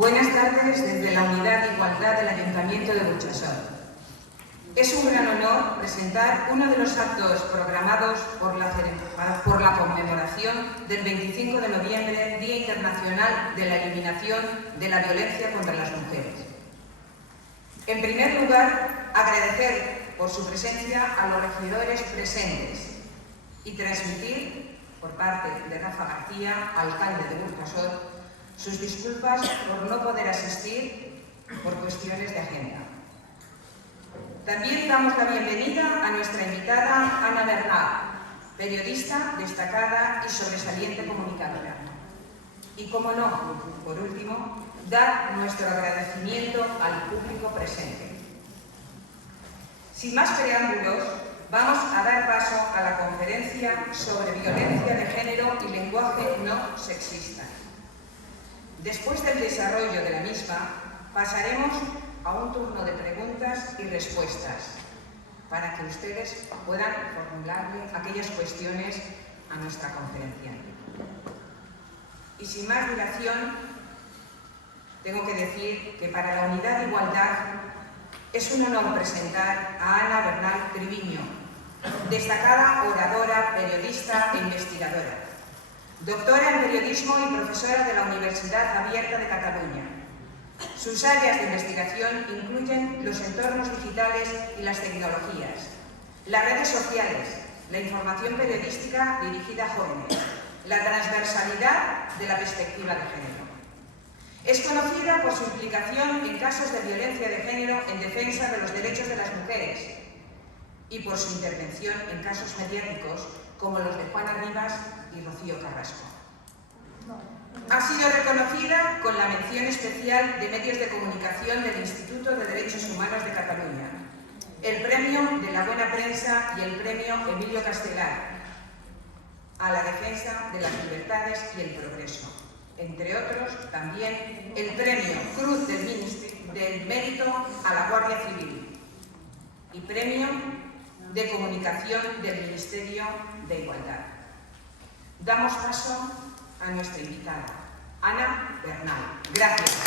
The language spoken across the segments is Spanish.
Buenas tardes desde la Unidad de Igualdad del Ayuntamiento de Burchasot. Es un gran honor presentar uno de los actos programados por la conmemoración del 25 de noviembre, Día Internacional de la Eliminación de la Violencia contra las Mujeres. En primer lugar, agradecer por su presencia a los regidores presentes y transmitir, por parte de Rafa García, alcalde de Burchasot, sus disculpas por no poder asistir por cuestiones de agenda. También damos la bienvenida a nuestra invitada Ana Bernal, periodista destacada y sobresaliente comunicadora. Y, como no, por último, dar nuestro agradecimiento al público presente. Sin más preámbulos, vamos a dar paso a la conferencia sobre violencia de género y lenguaje no sexista. Después del desarrollo de la misma, pasaremos a un turno de preguntas y respuestas para que ustedes puedan formularle aquellas cuestiones a nuestra conferenciante. Y sin más dilación, tengo que decir que para la Unidad de Igualdad es un honor presentar a Ana Bernal Triviño, destacada oradora, periodista e investigadora, doctora en periodismo y profesora de la Universidad Abierta de Cataluña. Sus áreas de investigación incluyen los entornos digitales y las tecnologías, las redes sociales, la información periodística dirigida a jóvenes, la transversalidad de la perspectiva de género. Es conocida por su implicación en casos de violencia de género en defensa de los derechos de las mujeres y por su intervención en casos mediáticos como los de Juana Rivas y Rocío Carrasco. Ha sido reconocida con la mención especial de medios de comunicación del Instituto de Derechos Humanos de Cataluña, el Premio de la Buena Prensa y el Premio Emilio Castelar a la defensa de las libertades y el progreso. Entre otros, también el Premio Cruz del Mérito a la Guardia Civil y Premio de Comunicación del Ministerio de Igualdad. Damos paso a nuestra invitada, Ana Bernal. Gracias.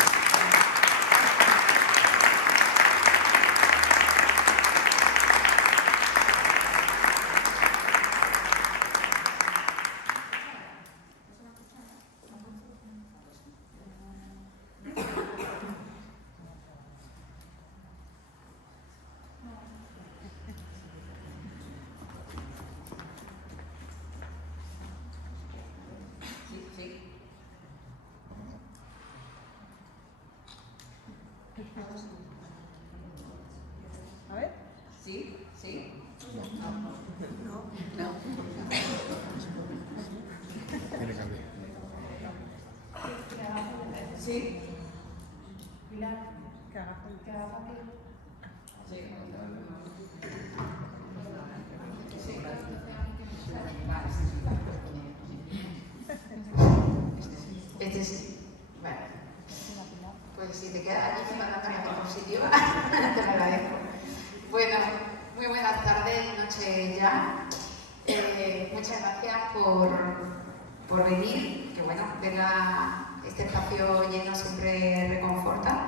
A ver. ¿Sí? ¿Sí? No. ¿Sí? Pilar. Que haga Sí. Este sí. Bueno. Pues si te queda allí encima de la cama en un sitio, te lo agradezco. Bueno, muy buenas tardes, noche ya. Muchas gracias por venir, que bueno, ver este espacio lleno siempre reconforta.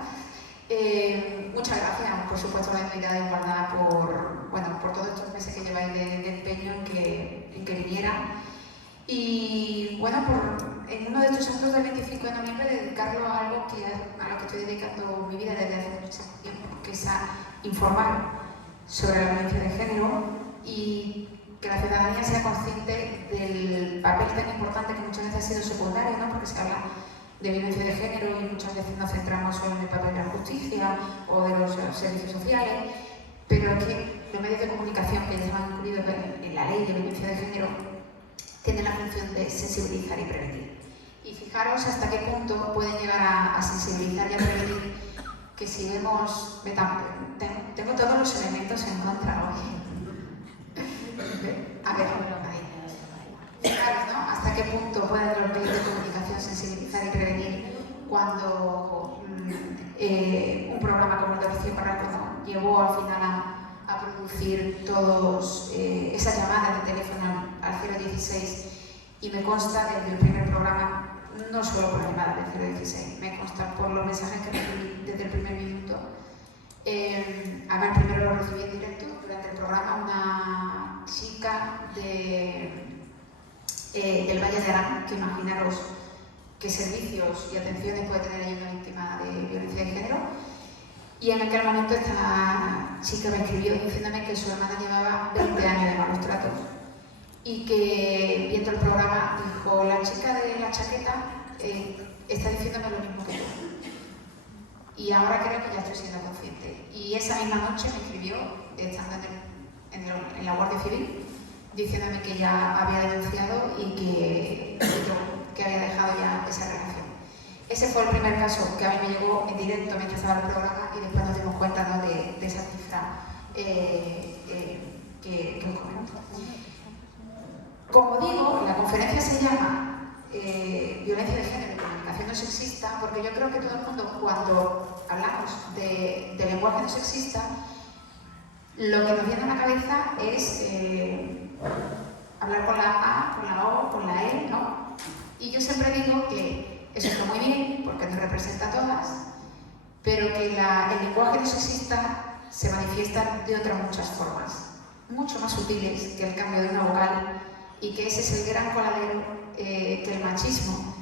Muchas gracias, por supuesto, a la Unidad de Igualdad por todos estos meses que lleváis de empeño en que viniera. Y bueno, en uno de estos actos del 25 de noviembre dedicarlo a algo a lo que estoy dedicando mi vida desde hace mucho tiempo, que es a informar sobre la violencia de género y que la ciudadanía sea consciente del papel tan importante que muchas veces ha sido secundario, ¿no? Porque se habla de violencia de género y muchas veces nos centramos solo en el papel de la justicia o de los servicios sociales, pero es que los medios de comunicación que ya están incluidos en la ley de violencia de género tienen la función de sensibilizar y prevenir. Y fijaros hasta qué punto pueden llegar a sensibilizar y a prevenir, que si vemos... Tengo todos los elementos en contra hoy. A ver, ahí. Fijaros, ¿no? Hasta qué punto pueden los medios de comunicación sensibilizar y prevenir cuando un programa como el de Rocío Carrasco llevó al final a producir todas esas llamadas de teléfono al 016 y me consta desde el primer programa no solo por la llamada del 016, me consta por los mensajes que recibí desde el primer minuto. Además, primero lo recibí en directo durante el programa una chica del Valle de Arán, que imaginaros qué servicios y atenciones puede tener ella una víctima de violencia de género. Y en aquel momento esta chica me escribió diciéndome que su hermana llevaba 20 años de malos tratos y que viendo el programa dijo, la chica de la chaqueta está diciéndome lo mismo que yo. Y ahora creo que ya estoy siendo consciente. Y esa misma noche me escribió, estando en la Guardia Civil, diciéndome que ya había denunciado y que había dejado ya esa relación. Ese fue el primer caso que a mí me llegó en directo mientras estaba el programa y después nos dimos cuenta, ¿no?, de esa cifra que os comento. Como digo, la conferencia se llama Violencia de Género y Comunicación no sexista, porque yo creo que todo el mundo, cuando hablamos de lenguaje no sexista, lo que nos viene a la cabeza es hablar con la A, con la O, con la E, ¿no? Y yo siempre digo que eso está muy bien, porque nos representa a todas, pero que el lenguaje no sexista se manifiesta de otras muchas formas, mucho más sutiles que el cambio de una vocal, y que ese es el gran coladero que el machismo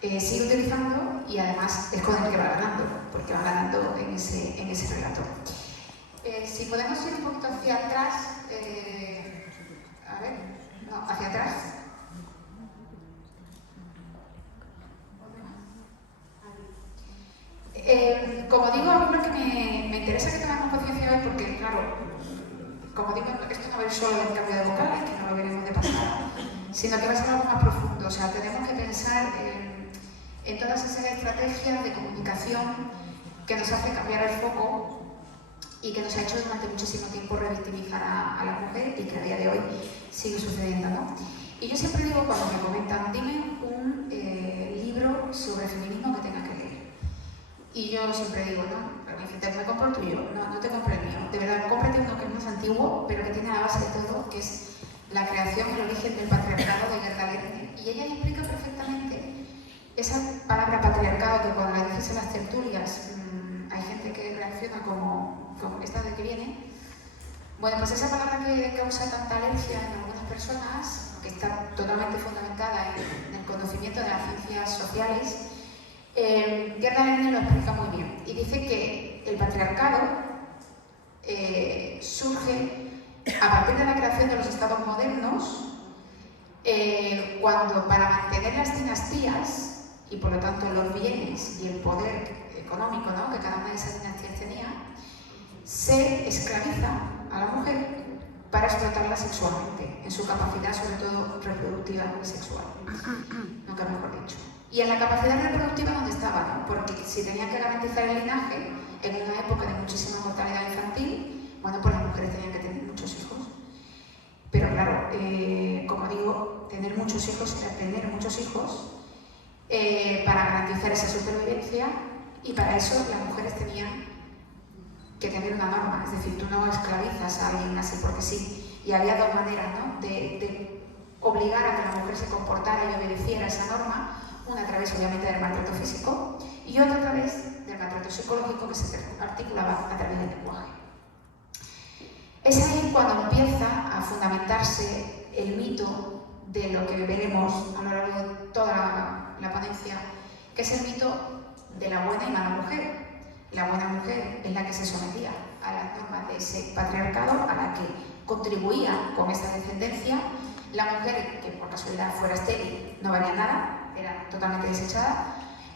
sigue utilizando y además es con el que va ganando, porque va ganando en ese relato. Si podemos ir un poquito hacia atrás, a ver, no, hacia atrás. Como digo, a mí lo que me interesa que tengamos conciencia hoy, porque claro, como digo, esto no va a ir solo del cambio de vocales, que no lo veremos de pasada, sino que va a ser algo más profundo. O sea, tenemos que pensar en todas esas estrategias de comunicación que nos hace cambiar el foco y que nos ha hecho durante muchísimo tiempo revictimizar a la mujer y que a día de hoy sigue sucediendo, ¿no? Y yo siempre digo, cuando me comentan, dime un libro sobre feminismo que tenga que leer. Y yo siempre digo, no, me dicen, me compro el tuyo, no te compro el mío. De verdad, cómprate uno que es más antiguo, pero que tiene la base de todo, que es la creación y el origen del patriarcado de Gerda Lerner. Y ella explica perfectamente esa palabra patriarcado que cuando la dices en las tertulias hay gente que reacciona como esta de que viene. Bueno, pues esa palabra que causa tanta alergia en algunas personas, que está totalmente fundamentada en el conocimiento de las ciencias sociales, Gerda Lerner lo explica muy bien y dice que el patriarcado surge a partir de la creación de los estados modernos, cuando para mantener las dinastías y por lo tanto los bienes y el poder económico, ¿no?, que cada una de esas dinastías tenía, se esclaviza a la mujer para explotarla sexualmente, en su capacidad sobre todo reproductiva y sexual, nunca mejor dicho. Y en la capacidad reproductiva, ¿dónde estaba?, ¿no? Porque si tenían que garantizar el linaje en una época de muchísima mortalidad infantil, bueno, pues las mujeres tenían que tener muchos hijos. Pero claro, como digo, tener muchos hijos era tener muchos hijos para garantizar esa supervivencia, y para eso las mujeres tenían que tener una norma, es decir, tú no esclavizas a alguien así porque sí. Y había dos maneras, ¿no?, de obligar a que la mujer se comportara y obedeciera esa norma, una a través obviamente del maltrato físico y otra a través del maltrato psicológico que se articulaba a través del lenguaje. Es ahí cuando empieza a fundamentarse el mito de lo que veremos a lo largo de toda la ponencia, que es el mito de la buena y mala mujer. La buena mujer es la que se sometía a las normas de ese patriarcado, a la que contribuía con esa descendencia. La mujer que por casualidad fuera estéril no valía nada, era totalmente desechada,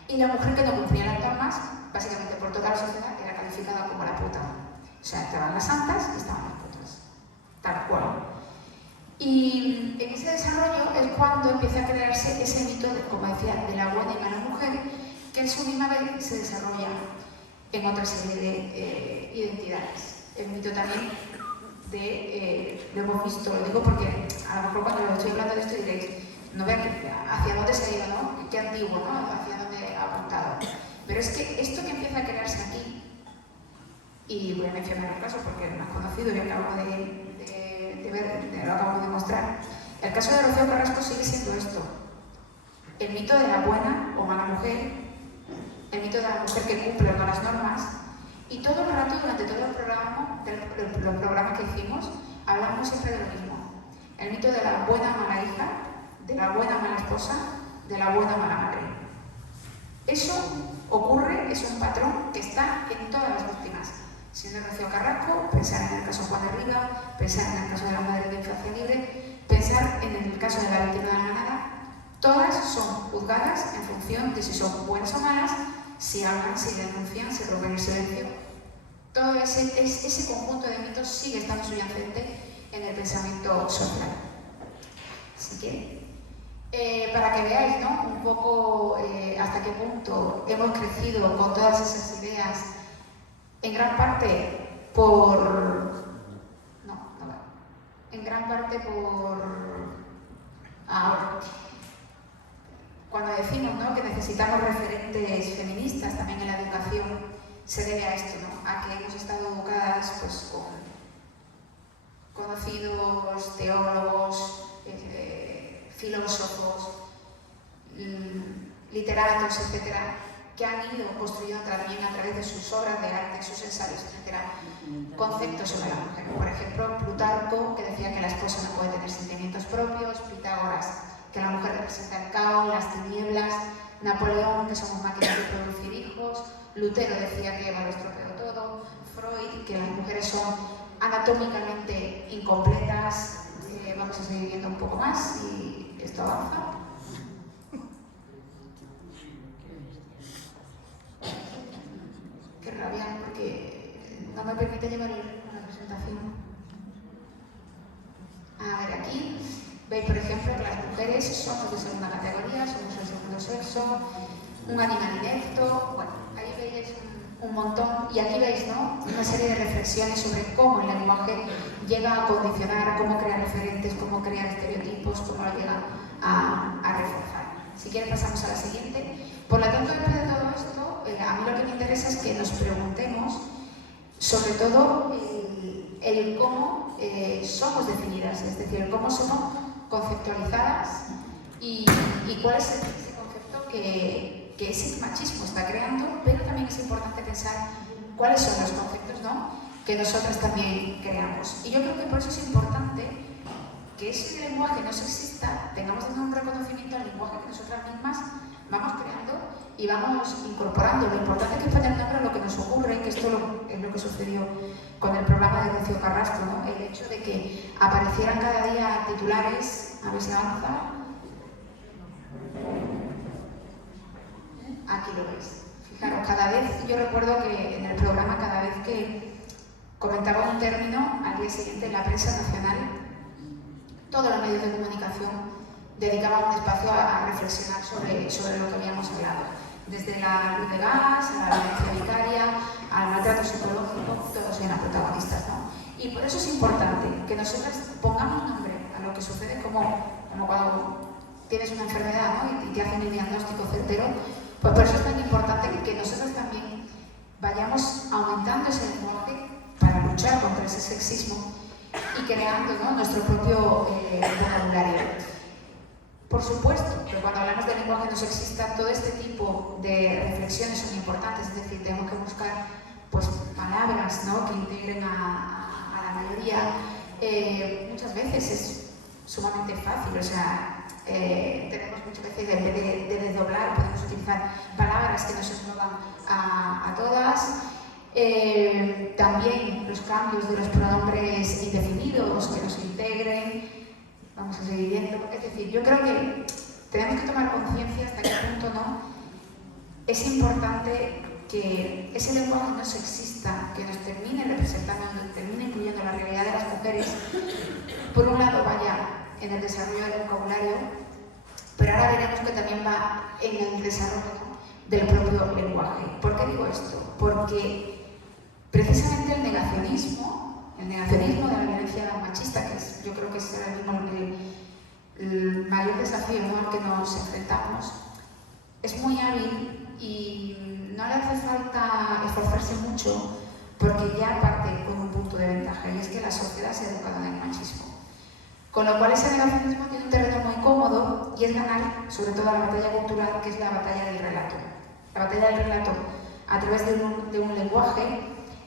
y la mujer que no cumplía las normas, básicamente por toda la sociedad, era calificada como la puta. O sea, estaban las santas y estaban las putas, tal cual. Y en ese desarrollo es cuando empieza a crearse ese mito, como decía, de la buena y mala mujer, que en su misma vez se desarrolla en otra serie de identidades. El mito también lo hemos visto, lo digo porque a lo mejor cuando estoy hablando de esto diréis, no vean hacia dónde se ha ido, ¿no? Qué antiguo, ¿no? Hacia dónde ha apuntado. Pero es que esto que empieza a crearse aquí, y voy a mencionar el caso porque lo has conocido y acabo de ver, lo acabo de mostrar. El caso de Rocío Carrasco sigue siendo esto. el mito de la buena o mala mujer, el mito de la mujer que cumple o no las normas, y todo el rato, durante todo el programa, los programas que hicimos, hablamos siempre de lo mismo. El mito de la buena mala hija, de la buena mala esposa, de la buena mala madre. Eso ocurre, es un patrón que está en todas las víctimas. Si no es Rocío Carrasco, pensar en el caso Juan de Riva, pensar en el caso de la madre de Infancia Libre, pensar en el caso de la víctima de la manada. Todas son juzgadas en función de si son buenas o malas, si hablan, si denuncian, si rompen el silencio. Todo ese conjunto de mitos sigue estando subyacente en el pensamiento social. Así que, para que veáis, ¿no?, un poco hasta qué punto hemos crecido con todas esas ideas, en gran parte por... Ahora, cuando decimos, ¿no?, que necesitamos referentes feministas también en la educación, se debe a esto, ¿no?, a que hemos estado educadas pues, con conocidos teólogos, filósofos, literatos, etcétera, que han ido construyendo también a través de sus obras de arte, sus ensayos, etcétera, conceptos sobre la mujer. Por ejemplo, Plutarco, que decía que la esposa no puede tener sentimientos propios; Pitágoras, que la mujer representa el caos, las tinieblas; Napoleón, que somos máquinas de producir hijos; Lutero decía que Eva lo estropeó todo; Freud, que las mujeres son anatómicamente incompletas. Vamos a seguir viendo un poco más y esto avanza. Qué rabia, porque no me permite llevar una presentación. A ver, aquí veis, por ejemplo, que las mujeres somos de segunda categoría, somos el segundo sexo, un animal inepto. Bueno, ahí veis un montón, y aquí veis, ¿no?, una serie de reflexiones sobre cómo el lenguaje llega a condicionar, cómo crea referentes, cómo crea estereotipos, cómo lo llega a reforzar. Si quieres pasamos a la siguiente. Por lo tanto, después de todo esto, a mí lo que me interesa es que nos preguntemos sobre todo el cómo somos definidas, es decir, cómo somos conceptualizadas y cuál es ese concepto que ese machismo está creando, pero también es importante pensar cuáles son los conceptos, ¿no?, que nosotras también creamos. Y yo creo que por eso es importante que ese lenguaje no sexista tengamos un reconocimiento al lenguaje que nosotras mismas vamos creando y vamos incorporando. Lo importante es que poner nombre a lo que nos ocurre, que esto es lo que sucedió con el programa de Rocío Carrasco, ¿no?, el hecho de que aparecieran cada día titulares, a ver si avanza. Aquí lo veis. Fijaros, cada vez, yo recuerdo que en el programa, cada vez que comentaba un término, al día siguiente en la prensa nacional, todos los medios de comunicación dedicaban un espacio a reflexionar sobre lo que habíamos hablado. Desde la luz de gas, a la violencia vicaria, al maltrato psicológico, todos eran protagonistas, ¿no? Y por eso es importante que nosotros pongamos nombre a lo que sucede, como cuando tienes una enfermedad, ¿no?, y te hacen el diagnóstico certero. Pues por eso es tan importante que nosotros también vayamos aumentando ese lenguaje para luchar contra ese sexismo y creando, ¿no?, nuestro propio vocabulario. Por supuesto que cuando hablamos de lenguaje no sexista, todo este tipo de reflexiones son importantes, es decir, tenemos que buscar pues, palabras, ¿no?, que integren a la mayoría. Muchas veces es sumamente fácil, o sea, tenemos muchas veces, en vez de desdoblar, podemos utilizar palabras que nos engloban a todas. También los cambios de los pronombres indefinidos que nos integren. Vamos a seguir viendo. Es decir, yo creo que tenemos que tomar conciencia hasta qué punto, ¿no?, es importante que ese lenguaje no sexista que nos termine representando, nos termine incluyendo la realidad de las mujeres, por un lado vaya en el desarrollo del vocabulario, pero ahora veremos que también va en el desarrollo, ¿no?, del propio lenguaje. ¿Por qué digo esto? Porque precisamente el negacionismo de la violencia machista, que yo creo que es ahora mismo el mayor desafío, ¿no?, al que nos enfrentamos, es muy hábil y no le hace falta esforzarse mucho porque ya parte con un punto de ventaja, y es que la sociedad se ha educado en el machismo. Con lo cual ese negacionismo tiene un terreno muy cómodo y es ganar sobre todo la batalla cultural, que es la batalla del relato. La batalla del relato a través de un lenguaje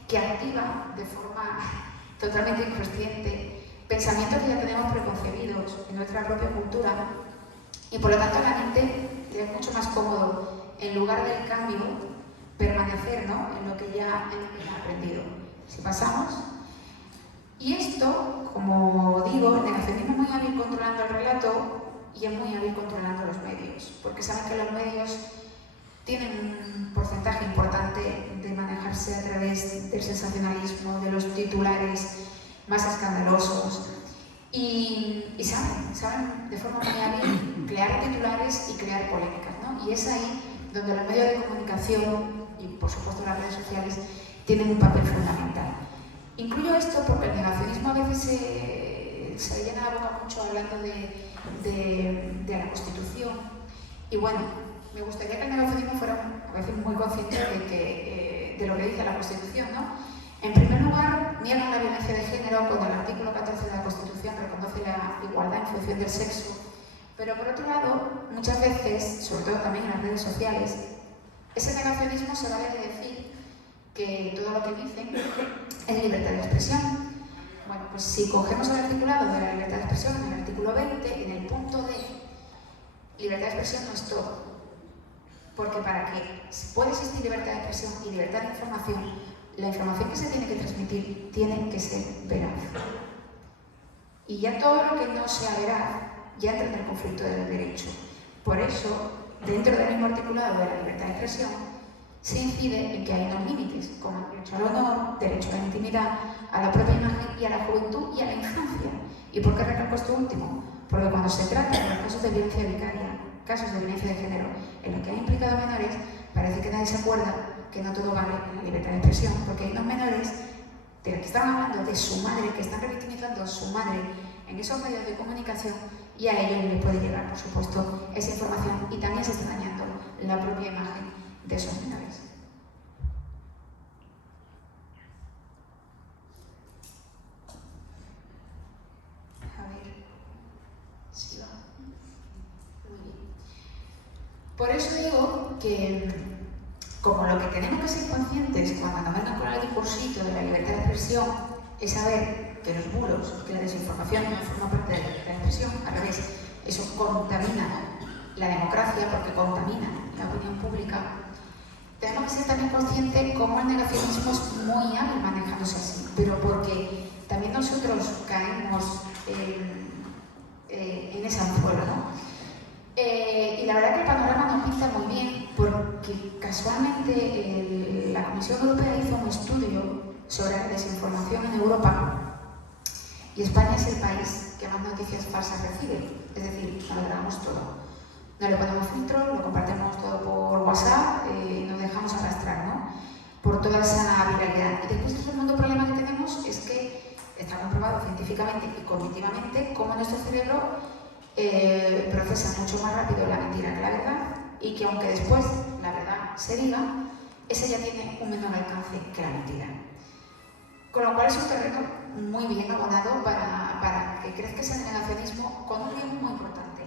que activa de forma totalmente inconsciente pensamientos que ya tenemos preconcebidos en nuestra propia cultura y por lo tanto a la mente le es mucho más cómodo, en lugar del cambio, permanecer, ¿no?, en lo que ya ha aprendido. Si pasamos. Y esto, como digo, el negacionismo es muy hábil controlando el relato y es muy hábil controlando los medios, porque saben que los medios tienen un porcentaje importante de manejarse a través del sensacionalismo, de los titulares más escandalosos y saben de forma muy hábil crear titulares y crear polémicas, ¿no? Y es ahí donde los medios de comunicación y por supuesto las redes sociales tienen un papel fundamental. Incluyo esto porque el negacionismo a veces se llena la boca mucho hablando de la Constitución y bueno, me gustaría que el negacionismo fuera a veces muy consciente de lo que dice la Constitución, ¿no? En primer lugar, niegan la violencia de género cuando el artículo 14 de la Constitución reconoce la igualdad en función del sexo, pero por otro lado, muchas veces, sobre todo también en las redes sociales, ese negacionismo se vale de decir que todo lo que dicen es libertad de expresión. Bueno, pues si cogemos el articulado de la libertad de expresión en el artículo 20, en el punto D, libertad de expresión no es todo. Porque para que pueda existir libertad de expresión y libertad de información, la información que se tiene que transmitir tiene que ser veraz. Y ya todo lo que no sea veraz ya entra en el conflicto del derecho. Por eso, dentro del mismo articulado de la libertad de expresión, se incide en que hay unos límites, como el derecho al honor, derecho a la intimidad, a la propia imagen y a la juventud y a la infancia. ¿Y por qué recalco esto último? Porque cuando se trata de los casos de violencia vicaria, casos de violencia de género, en los que han implicado menores, parece que nadie se acuerda que no todo vale en la libertad de expresión, porque hay unos menores de los que están hablando de su madre, que están revictimizando a su madre en esos medios de comunicación y a ellos les puede llegar, por supuesto, esa información y también se está dañando la propia imagen de esos menores. A ver, si va. Muy bien. Por eso digo que, como lo que tenemos que ser conscientes cuando nos vengan con el discursito de la libertad de expresión es saber que los bulos, que la desinformación no forma parte de la libertad de expresión, al revés, eso contamina la democracia porque contamina la opinión pública. Tenemos que ser también conscientes cómo el negacionismo es muy hábil manejándose así, pero porque también nosotros caemos en ese anzuelo, ¿no? Y la verdad que el panorama nos pinta muy bien porque casualmente la Comisión Europea hizo un estudio sobre la desinformación en Europa y España es el país que más noticias falsas recibe, es decir, nos lo grabamos todo. No le ponemos filtro, lo compartimos todo por WhatsApp y nos dejamos arrastrar, ¿no?, por toda esa viralidad. Y después el segundo problema que tenemos es que está comprobado científicamente y cognitivamente cómo nuestro cerebro procesa mucho más rápido la mentira que la verdad y que aunque después la verdad se diga, esa ya tiene un menor alcance que la mentira. Con lo cual es un terreno muy bien abonado para que crezca ese negacionismo con un riesgo muy importante.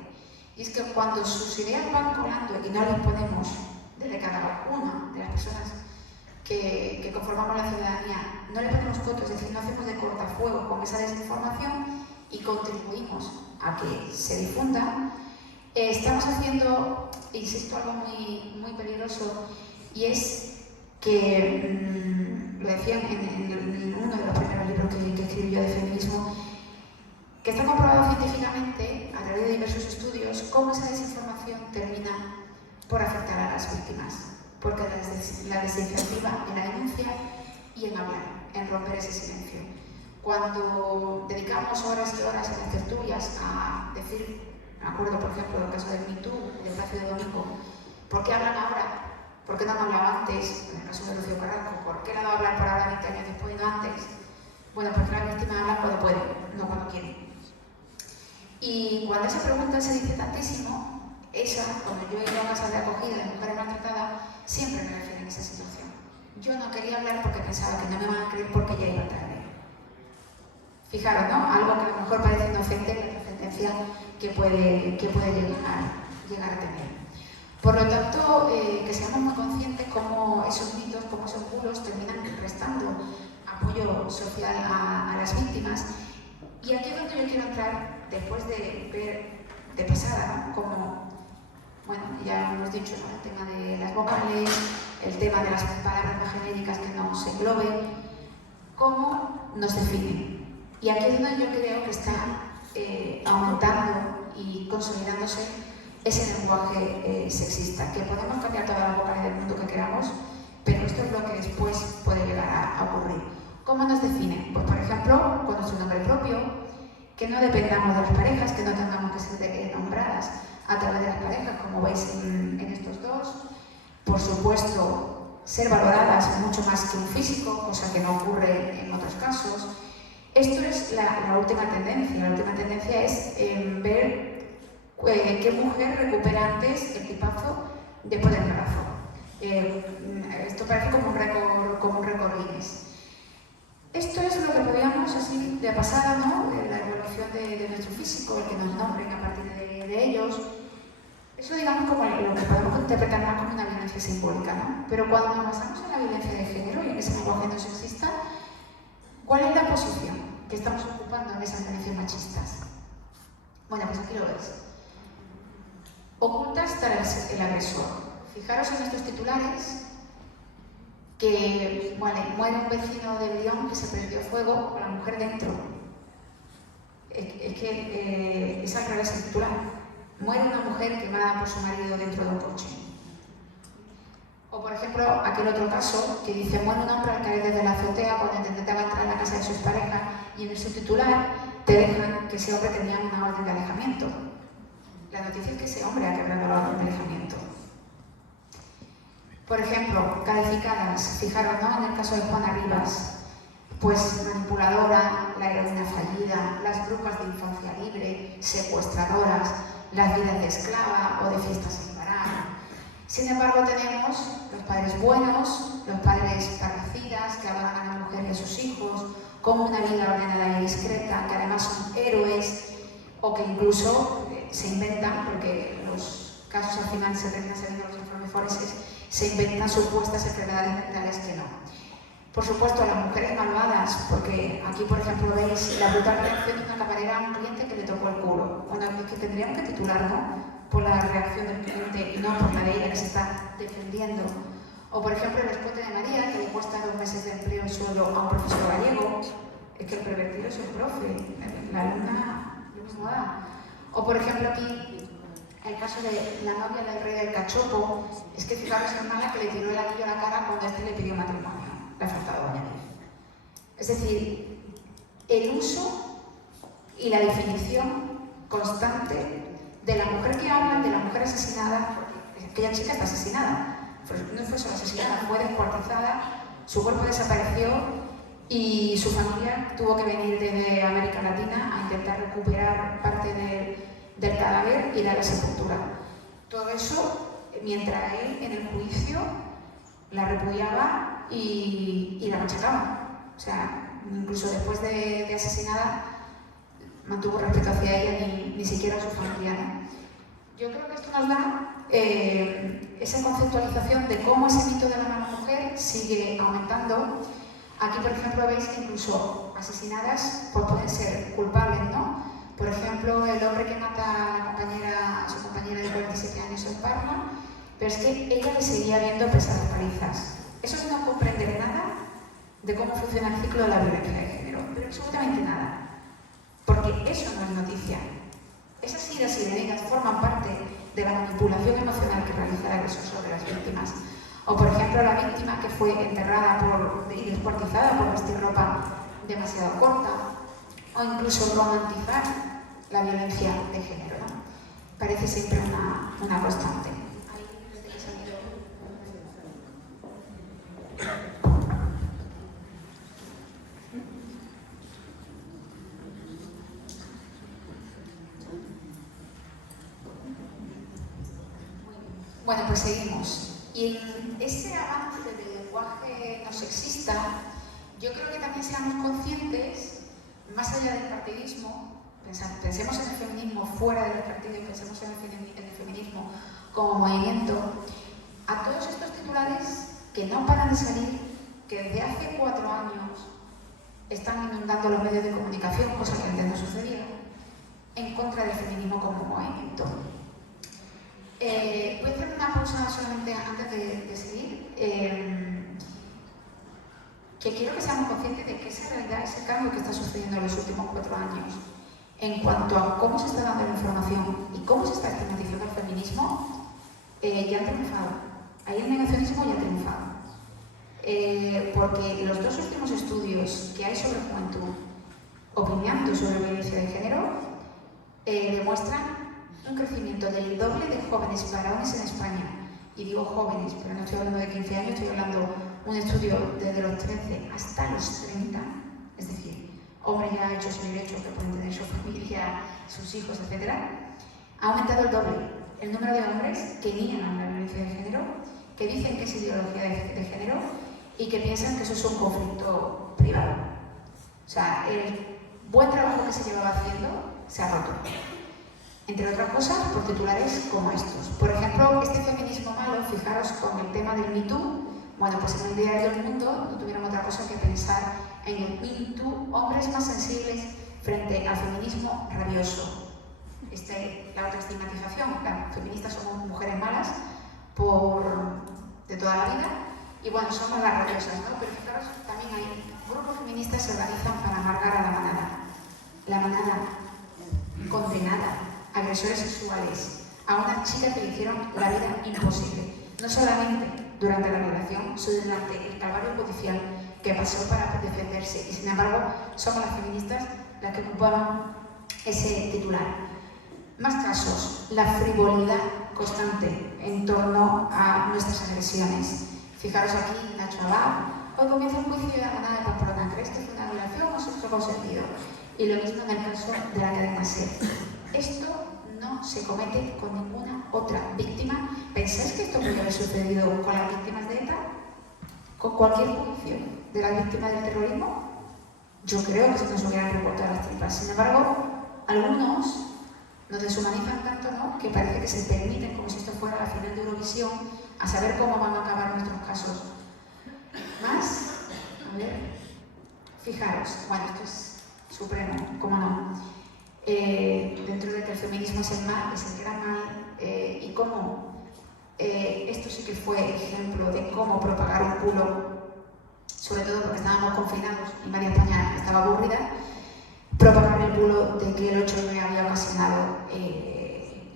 Y es que cuando sus ideas van colando y no las ponemos desde cada una de las personas que conformamos la ciudadanía, no le ponemos coto, es decir, no hacemos de cortafuego con esa desinformación y contribuimos a que se difunda, estamos haciendo, insisto, algo muy, muy peligroso y es que, lo decía en uno de los primeros libros que escribí yo de feminismo, que está comprobado científicamente, a través de diversos estudios, cómo esa desinformación termina por afectar a las víctimas. Porque la desincentiva en la denuncia y en hablar, en romper ese silencio. Cuando dedicamos horas y horas en las tertulias a decir, me acuerdo por ejemplo del caso del Me Too, del Plácido Domingo, ¿por qué hablan ahora? ¿Por qué no han hablado antes? En el caso de Rocío Carrasco, ¿por qué le ha dado a hablar por ahora 20 años después y no antes? Bueno, porque las víctimas hablan cuando pueden, no cuando quieren. Y cuando esa pregunta se dice tantísimo, cuando yo he ido a casas de acogida de mujeres maltratadas, siempre me refieren a esa situación. Yo no quería hablar porque pensaba que no me van a creer porque ya iba tarde. Fijaros, ¿no? Algo que a lo mejor parece inocente, la trascendencia que puede llegar a tener. Por lo tanto, que seamos muy conscientes cómo esos mitos, cómo esos bulos terminan restando apoyo social a las víctimas. Y aquí es donde yo quiero entrar, después de ver de pasada, ¿no? Como, bueno, ya hemos dicho, ¿no? El tema de las vocales, el tema de las palabras más genéricas que nos engloben, cómo nos definen. Y aquí es donde yo creo que está aumentando y consolidándose ese lenguaje sexista, que podemos cambiar todas las vocales del mundo que queramos, pero esto es lo que después puede llegar a ocurrir. ¿Cómo nos definen? Pues por ejemplo, con nuestro nombre propio, que no dependamos de las parejas, que no tengamos que ser nombradas a través de las parejas, como veis en estos dos. Por supuesto, ser valoradas mucho más que un físico, cosa que no ocurre en otros casos. Esto es la última tendencia. La última tendencia es ver qué mujer recupera antes el tipazo después del embarazo. Esto parece como un récord Guinness. Esto es lo que podíamos, así de pasada, ¿no? La evolución de nuestro físico, el que nos nombren a partir de ellos. Eso, digamos, como lo que podemos interpretar más como una violencia simbólica, ¿no? Pero cuando nos basamos en la violencia de género y en ese lenguaje no sexista, ¿cuál es la posición que estamos ocupando en esas tendencias machistas? Bueno, pues aquí lo veis. Oculta está el agresor. Fijaros en estos titulares que, bueno, muere un vecino de Lyon que se prendió fuego con la mujer dentro. Es que es al revés el titular. Muere una mujer quemada por su marido dentro de un coche. O por ejemplo, aquel otro caso que dice: muere un hombre al caer desde la azotea cuando intentaba entrar a la casa de su pareja, y en el subtitular te dejan que ese hombre tenía una orden de alejamiento. La noticia es que ese hombre ha quebrado la orden de alejamiento. Por ejemplo, calificadas, fijaros, ¿no? En el caso de Juana Rivas, pues manipuladora, la heroína fallida, las brujas de infancia libre, secuestradoras, las vidas de esclava o de fiestas sin parar. Sin embargo, tenemos los padres buenos, los padres parricidas que abandonan a la mujer y a sus hijos, con una vida ordenada y discreta, que además son héroes, o que incluso se inventan, porque los casos al final se terminan saliendo los informes forenses, se inventan supuestas enfermedades mentales que no. Por supuesto, las mujeres malvadas, porque aquí, por ejemplo, veis la brutal reacción de una camarera a un cliente que le tocó el culo. Bueno, es que tendríamos que titular, ¿no? Por la reacción del cliente y no por la de ella que se está defendiendo. O, por ejemplo, el escote de María, que le cuesta 2 meses de empleo en sueldo a un profesor gallego. Es que el pervertido es el profe, la alumna lo mismo da. O, por ejemplo, aquí, el caso de la novia del rey del cachopo, es que fijaros en hermana que le tiró el anillo a la cara cuando este le pidió matrimonio. Le ha faltado añadir. Es decir, el uso y la definición constante de la mujer que hablan, de la mujer asesinada, porque aquella chica está asesinada, no fue solo asesinada, fue descuartizada, su cuerpo desapareció y su familia tuvo que venir desde América Latina a intentar recuperar parte del cadáver y dar la sepultura. Todo eso mientras él en el juicio la repudiaba y la machacaba. O sea, incluso después de asesinada mantuvo respeto hacia ella, ni siquiera a su familia, ¿no? Yo creo que esto nos da esa conceptualización de cómo ese mito de la mala mujer sigue aumentando. Aquí, por ejemplo, veis que incluso asesinadas pues pueden ser culpables, ¿no? Por ejemplo, el hombre que mata a su compañera de 47 años en Parma, pero es que ella le seguía viendo a pesar de palizas. Eso es no comprender nada de cómo funciona el ciclo de la violencia de género, pero absolutamente nada. Porque eso no es noticia. Esas iras y venegas forman parte de la manipulación emocional que realiza el agresor sobre las víctimas. O, por ejemplo, la víctima que fue enterrada y descuartizada por vestir ropa demasiado corta, o incluso romantizar la violencia de género, ¿no? Parece siempre una constante. Bueno, pues seguimos. Y en ese avance del lenguaje no sexista, yo creo que también seamos conscientes más allá del partidismo, pensemos en el feminismo fuera de los partidos, pensemos en el feminismo como movimiento, a todos estos titulares que no paran de salir, que desde hace 4 años están inundando los medios de comunicación, cosa que antes no sucedía, en contra del feminismo como movimiento. Voy a hacer una pausa solamente antes de seguir, que quiero que seamos conscientes de que esa realidad, ese cambio que está sucediendo en los últimos 4 años, en cuanto a cómo se está dando la información y cómo se está estigmatizando el feminismo, ya ha triunfado. Ahí el negacionismo ya ha triunfado. Porque los 2 últimos estudios que hay sobre juventud, opinando sobre violencia de género, demuestran un crecimiento del doble de jóvenes varones en España. Y digo jóvenes, pero no estoy hablando de 15 años, estoy hablando de un estudio desde los 13 hasta los 30, es decir, hombres ya hechos y derechos que pueden tener su familia, sus hijos, etc. Ha aumentado el doble el número de hombres que niegan la violencia de género, que dicen que es ideología de género y que piensan que eso es un conflicto privado. O sea, el buen trabajo que se llevaba haciendo se ha roto. Entre otras cosas, por titulares como estos. Por ejemplo, este feminismo malo, fijaros con el tema del Me Too, bueno, pues en el diario del Mundo no tuvieron otra cosa que pensar en el Me Too, hombres más sensibles frente al feminismo rabioso. La autoestigmatización, las feministas somos mujeres malas de toda la vida, y bueno, somos las rabiosas, ¿no? Pero fijaros, también hay grupos feministas que se organizan para amargar a la manada. La manada condenada, agresores sexuales, a una chica que le hicieron la vida imposible, no solamente durante la relación, sino durante el calvario judicial que pasó para defenderse, y sin embargo somos las feministas las que ocupaban ese titular. Más casos, la frivolidad constante en torno a nuestras agresiones. Fijaros aquí, Nacho Abad, hoy comienza el juicio de la manada de Pamplona, ¿crees que fue una violación o sexo consentido? Y lo mismo en el caso de la cadena SER. Esto no se comete con ninguna otra víctima. ¿Pensáis que esto puede haber sucedido con las víctimas de ETA? ¿Con cualquier juicio de las víctimas del terrorismo? Yo creo que se nos hubieran reportado las tripas. Sin embargo, algunos nos deshumanizan tanto, ¿no?, que parece que se permiten, como si esto fuera la final de Eurovisión, a saber cómo van a acabar nuestros casos. Más, a ver, fijaros, bueno, esto es supremo, cómo no. Dentro de que el feminismo es el mal, es el gran mal, y cómo esto sí que fue ejemplo de cómo propagar un bulo, sobre todo porque estábamos confinados y María España estaba aburrida, propagar el bulo de que el 8M había ocasionado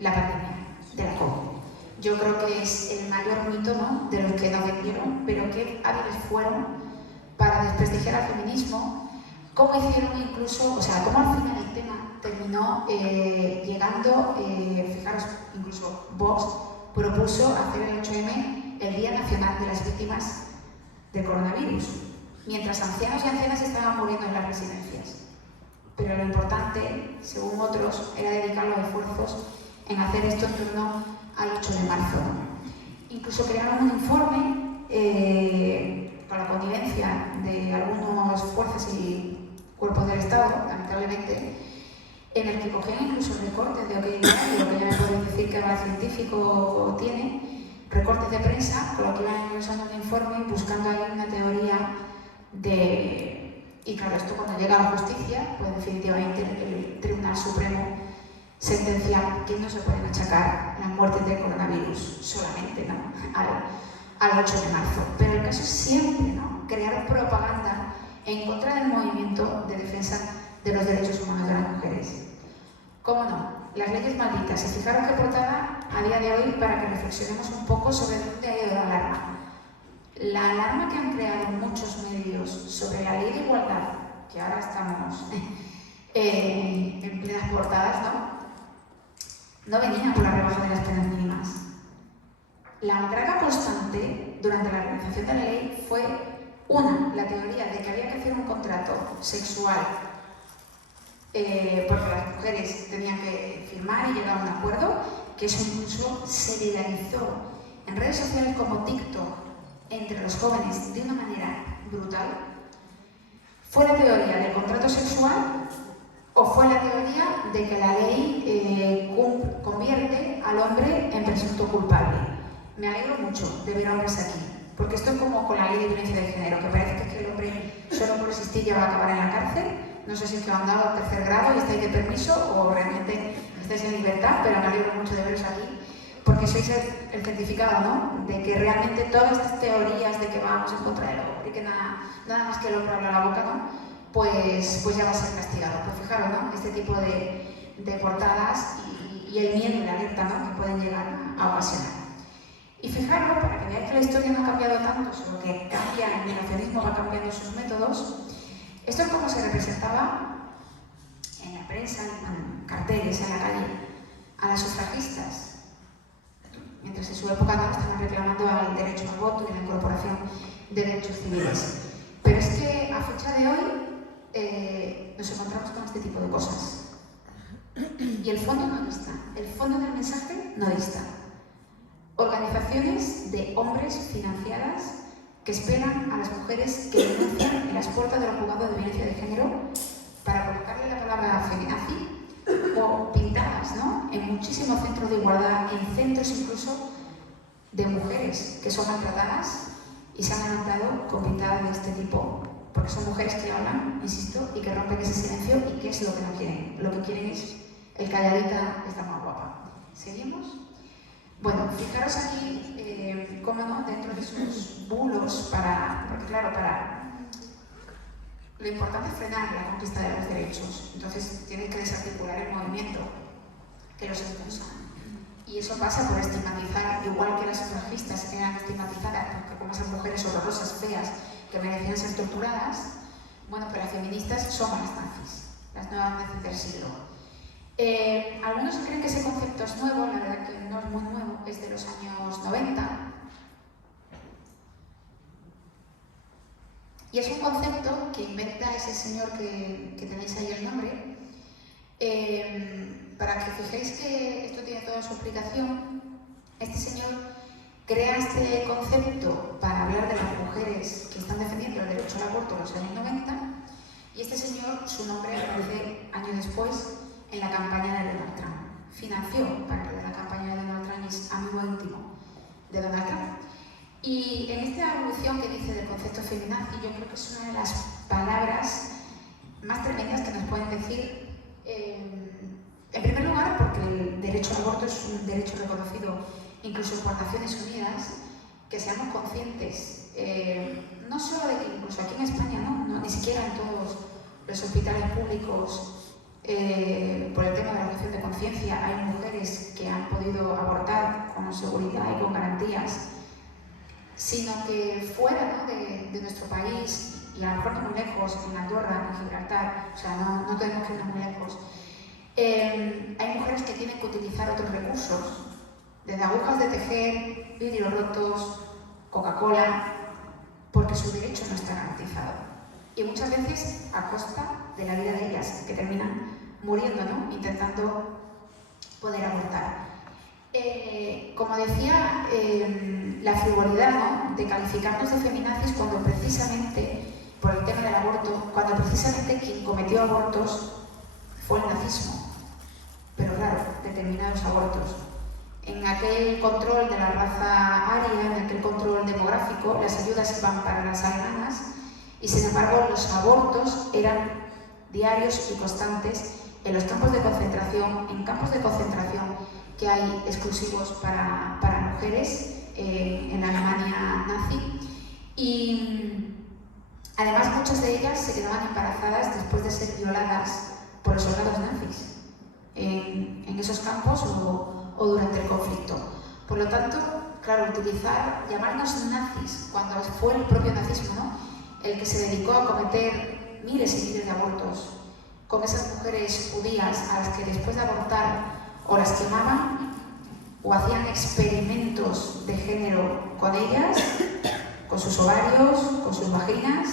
la pandemia de la COVID. Yo creo que es el mayor mito, ¿no?, de los que nos vendieron, pero qué hábiles fueron para desprestigiar al feminismo, cómo hicieron incluso, o sea, cómo al final el tema terminó llegando, fijaros, incluso Vox propuso hacer el 8M el Día Nacional de las Víctimas del Coronavirus, mientras ancianos y ancianas estaban muriendo en las residencias. Pero lo importante, según otros, era dedicar los esfuerzos en hacer esto en torno al 8 de marzo. Incluso crearon un informe con la connivencia de algunas fuerzas y cuerpos del Estado, lamentablemente, en el que cogían incluso recortes de OK Diario, que ya me podéis decir que el científico tiene, recortes de prensa, con lo que iban ingresando un informe buscando ahí una teoría de... Y claro, esto cuando llega a la justicia, pues definitivamente el Tribunal Supremo sentencia que no se pueden achacar las muertes del coronavirus solamente, ¿no?, al 8 de marzo. Pero el caso es siempre, ¿no?, crear propaganda en contra del movimiento de defensa de los derechos humanos de las mujeres. ¿Cómo no? Las leyes malditas. Y fijaros qué portada a día de hoy para que reflexionemos un poco sobre dónde ha ido la alarma. La alarma que han creado muchos medios sobre la ley de igualdad, que ahora estamos en plenas portadas, no venía por la rebaja de las penas mínimas. La draga constante durante la realización de la ley fue, la teoría de que había que hacer un contrato sexual porque las mujeres tenían que firmar y llegar a un acuerdo, que eso incluso se viralizó en redes sociales como TikTok entre los jóvenes de una manera brutal. ¿Fue la teoría del contrato sexual o fue la teoría de que la ley convierte al hombre en presunto culpable? Me alegro mucho de ver hombres aquí, porque esto es como con la ley de violencia de género, que parece que el hombre solo por existir ya va a acabar en la cárcel. No sé si es que han dado tercer grado y estáis de permiso o realmente estáis en libertad, pero me alegro mucho de veros aquí, porque sois el certificado, ¿no?, de que realmente todas estas teorías de que vamos en contra del hombre y que nada más que el hombre habla la boca, ¿no?, pues ya va a ser castigado. Pues fijaros, ¿no?, este tipo de portadas y el miedo y la alerta, ¿no?, que pueden llegar a ocasionar. Y fijaros, para que veáis que la historia no ha cambiado tanto, sino que cambia, el negacionismo va cambiando sus métodos. Esto es como se representaba en la prensa, en carteles en la calle, a las sufragistas, mientras en su época no estaban reclamando el derecho al voto y la incorporación de derechos civiles. Pero es que a fecha de hoy nos encontramos con este tipo de cosas. Y el fondo no dista, el fondo del mensaje no dista. Organizaciones de hombres financiadas que esperan a las mujeres que denuncian en las puertas de los juzgados de violencia de género para colocarle la palabra feminazi o pintadas, ¿no?, en muchísimos centros de igualdad, en centros incluso de mujeres que son maltratadas y se han levantado con pintadas de este tipo, porque son mujeres que hablan, insisto, y que rompen ese silencio. ¿Y qué es lo que no quieren? Lo que quieren es el calladita está más guapa. ¿Seguimos? Bueno, fijaros aquí, cómo no, dentro de sus bulos porque claro, lo importante es frenar la conquista de los derechos. Entonces tienen que desarticular el movimiento que los impulsa. Y eso pasa por estigmatizar, igual que las sufragistas eran estigmatizadas porque como esas mujeres horrorosas, feas, que merecían ser torturadas. Bueno, pues las feministas somos las nazis, las nuevas nazis del siglo. Algunos creen que ese concepto es nuevo, la verdad que no es muy nuevo, es de los años 90. Y es un concepto que inventa ese señor que tenéis ahí el nombre. Para que fijéis que esto tiene toda su explicación, este señor crea este concepto para hablar de las mujeres que están defendiendo el derecho al aborto en los años 90, y este señor, su nombre aparece años después en la campaña de Donald Trump. Financió parte de la campaña de Donald Trump, es amigo íntimo de Donald Trump. Y en esta evolución que dice del concepto feminazi, yo creo que es una de las palabras más tremendas que nos pueden decir. En primer lugar, porque el derecho al aborto es un derecho reconocido incluso por Naciones Unidas, que seamos conscientes, no solo de que incluso aquí en España, no, ni siquiera en todos los hospitales públicos, por el tema de la objeción de conciencia, hay mujeres que han podido abortar con seguridad y con garantías, sino que fuera, ¿no?, de nuestro país, y a lo mejor no muy lejos, en Andorra, en Gibraltar, o sea, no tenemos que ir muy lejos, hay mujeres que tienen que utilizar otros recursos, desde agujas de tejer, vidrios rotos, Coca-Cola, porque su derecho no está garantizado. Y muchas veces a costa de la vida de ellas, que terminan muriendo, ¿no?, intentando poder abortar. Como decía, la frivolidad, ¿no?, de calificarnos de feminazis cuando precisamente, por el tema del aborto, cuando precisamente quien cometió abortos fue el nazismo. Pero claro, determinados abortos. En aquel control de la raza aria, en aquel control demográfico, las ayudas iban para las alemanas y sin embargo los abortos eran diarios y constantes en los campos de concentración, en campos de concentración que hay exclusivos para mujeres en la Alemania nazi. Y además muchas de ellas se quedaban embarazadas después de ser violadas por los soldados nazis en esos campos o durante el conflicto. Por lo tanto, claro, llamarnos nazis cuando fue el propio nazismo, ¿no?, el que se dedicó a cometer miles y miles de abortos con esas mujeres judías a las que después de abortar o las quemaban o hacían experimentos de género con ellas, con sus ovarios, con sus vaginas,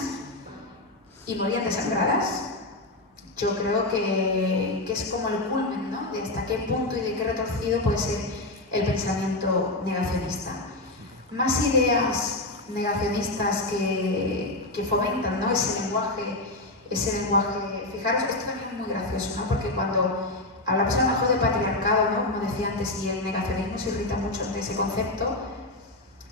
y morían desangradas. Yo creo que es como el culmen, ¿no?, de hasta qué punto y de qué retorcido puede ser el pensamiento negacionista. Más ideas negacionistas que fomentan, ¿no?, ese lenguaje ese lenguaje. Fijaros, esto también es muy gracioso, ¿no? Porque cuando hablamos a lo mejor de patriarcado, ¿no? Como decía antes, y el negacionismo se irrita mucho de ese concepto.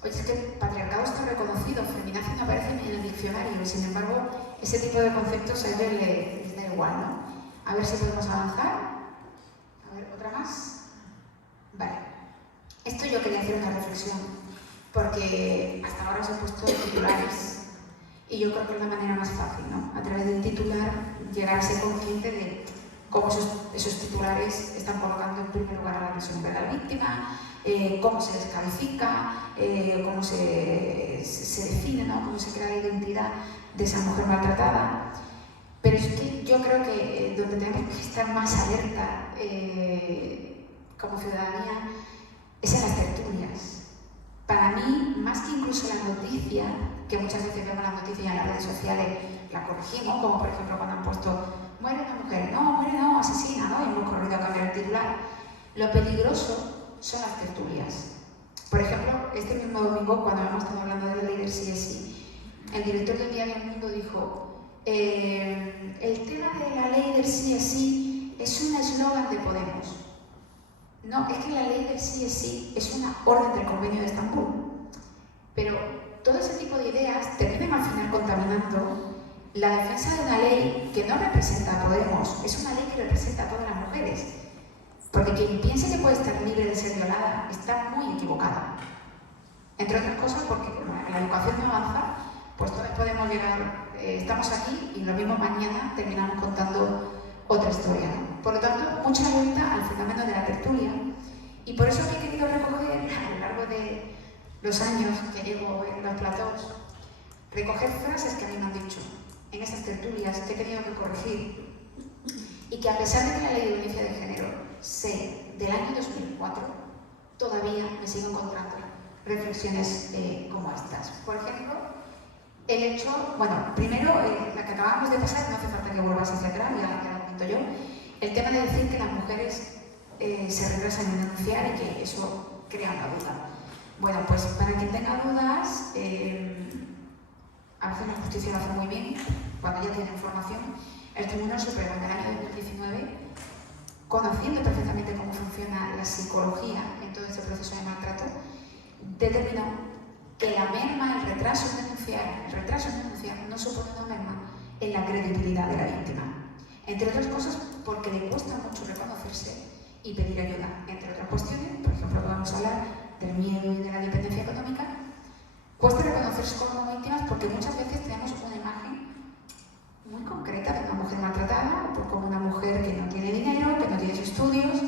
Oye, es que el patriarcado está reconocido, feminazi no aparece ni en el diccionario, y sin embargo, ese tipo de conceptos a ellos les da igual, ¿no? A ver si podemos avanzar. A ver, ¿otra más? Vale. Esto yo quería hacer una reflexión, porque hasta ahora os he puesto titulares, y yo creo que es la manera más fácil, ¿no? A través del titular, llegar a ser consciente de cómo esos titulares están colocando en primer lugar a la persona de la víctima, cómo se les califica, cómo se define, ¿no? Cómo se crea la identidad de esa mujer maltratada. Pero es que yo creo que donde tenemos que estar más alerta como ciudadanía es en las tertulias. Para mí, más que incluso la noticia, que muchas veces vemos las noticias en las redes sociales, la corregimos, como por ejemplo cuando han puesto muere una mujer, no, muere no, asesina, ¿no? Y hemos corrido a cambiar el titular. Lo peligroso son las tertulias. Por ejemplo, este mismo domingo, cuando hemos estado hablando de la ley del sí es sí, el director del diario El Mundo dijo: el tema de la ley del sí es sí es un eslogan de Podemos. No, es que la ley del sí es sí es una orden del Convenio de Estambul. Pero todo ese tipo de ideas terminan al final contaminando la defensa de una ley que no representa a Podemos, es una ley que representa a todas las mujeres. Porque quien piense que puede estar libre de ser violada está muy equivocada. Entre otras cosas porque la educación no avanza, pues todos podemos llegar, estamos aquí y lo mismo mañana terminamos contando otra historia, ¿no? Por lo tanto, mucha vuelta al fenómeno de la tertulia. Y por eso he querido recoger, a lo largo de los años que llevo en los platós, recoger frases que a mí me han dicho en esas tertulias que he tenido que corregir y que a pesar de que la ley de violencia de género sé del año 2004, todavía me sigo encontrando reflexiones como estas. Por ejemplo, el hecho, bueno, primero, la que acabamos de pasar, no hace falta que vuelvas hacia atrás, ya lo cuento yo, el tema de decir que las mujeres se retrasan en denunciar y que eso crea una duda. Bueno, pues para quien tenga dudas, a veces la justicia lo hace muy bien, cuando ya tiene información. El Tribunal Supremo en el año 2019, conociendo perfectamente cómo funciona la psicología en todo este proceso de maltrato, determinó que la merma, el retraso en denunciar no supone una merma en la credibilidad de la víctima. Entre otras cosas, porque le cuesta mucho reconocerse y pedir ayuda. Entre otras cuestiones, por ejemplo, podemos hablar del miedo y de la dependencia económica. Cuesta reconocerse como víctimas porque muchas veces tenemos una imagen muy concreta de una mujer maltratada, como una mujer que no tiene dinero, que no tiene estudios,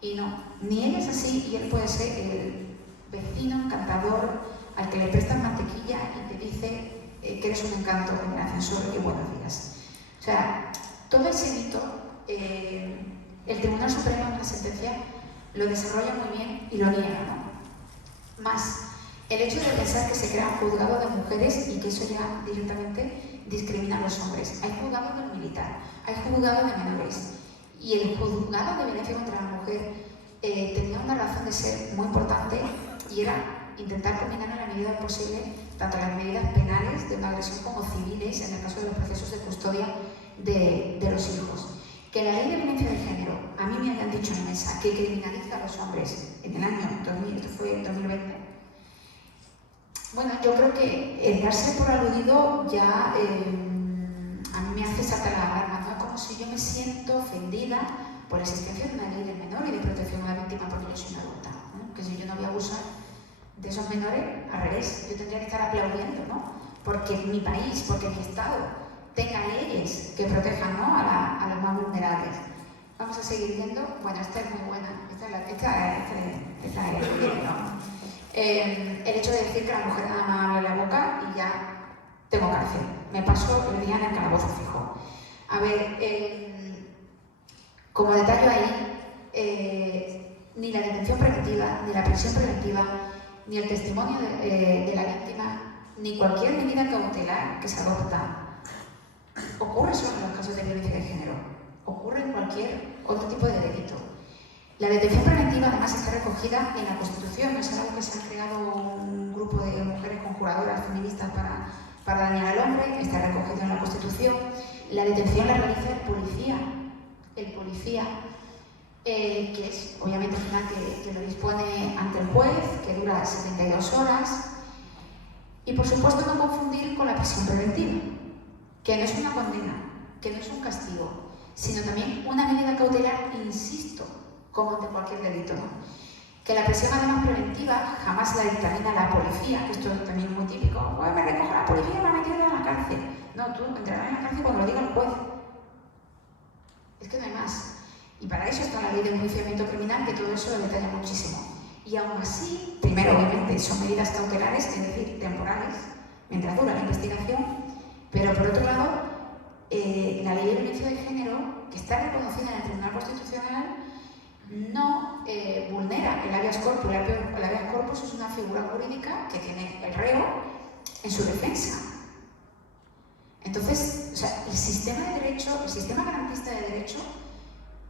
y no, ni ella es así y él puede ser el vecino encantador al que le prestan mantequilla y te dice que eres un encanto en el ascensor y buenos días. O sea, todo ese mito, el Tribunal Supremo en una sentencia lo desarrolla muy bien y lo niega, ¿no? Más, el hecho de pensar que se crea un juzgado de mujeres y que eso ya directamente discrimina a los hombres. Hay juzgados del militar, hay juzgados de menores, y el juzgado de violencia contra la mujer tenía una razón de ser muy importante y era intentar combinar en la medida del posible tanto las medidas penales de una agresión como civiles en el caso de los procesos de custodia de los hijos. Que la ley de violencia de género, a mí me habían dicho en mesa, que criminaliza a los hombres en el año 2000, esto fue en 2020. Bueno, yo creo que el darse por aludido ya a mí me hace saltar la alarma, ¿no? Como si yo me siento ofendida por la existencia de una ley del menor y de protección a la víctima porque yo soy una adulta, ¿no? Que si yo no voy a abusar de esos menores, al revés, yo tendría que estar aplaudiendo, ¿no? Porque mi país, porque mi Estado tenga leyes que protejan, ¿no? a los más vulnerables. Vamos a seguir viendo. Bueno, esta es muy buena. Esta es ¿no? El hecho de decir que la mujer nada más abre la boca y ya tengo cárcel. Me paso el día en el calabozo fijo. A ver, como detalle ahí, ni la detención preventiva, ni la prisión preventiva, ni el testimonio de la víctima, ni cualquier medida cautelar que se adopta ocurre solo en los casos de violencia de género, ocurre en cualquier otro tipo de delito. La detención preventiva además está recogida en la Constitución, no es algo que se ha creado un grupo de mujeres conjuradoras feministas para dañar al hombre, está recogido en la Constitución la detención la realiza el policía. El policía, que es obviamente al final que lo dispone ante el juez, que dura 72 horas. Y por supuesto no confundir con la prisión preventiva, que no es una condena, que no es un castigo, sino también una medida cautelar, insisto, como ante cualquier delito, ¿no? Que la prisión además preventiva jamás la dictamina la policía, que esto también es muy típico. Pues me recoge la policía y me ha metido en la cárcel. No, tú entrarás en la cárcel cuando lo diga el juez. Es que no hay más. Y para eso está la ley de enjuiciamiento criminal, que todo eso lo detalla muchísimo. Y aún así, primero obviamente son medidas cautelares, es decir, temporales, mientras dura la investigación, pero por otro lado, la ley de violencia de género, que está reconocida en el Tribunal Constitucional, no vulnera el habeas corpus. El habeas corpus es una figura jurídica que tiene el reo en su defensa. Entonces, o sea, el sistema de derecho, el sistema garantista de derecho,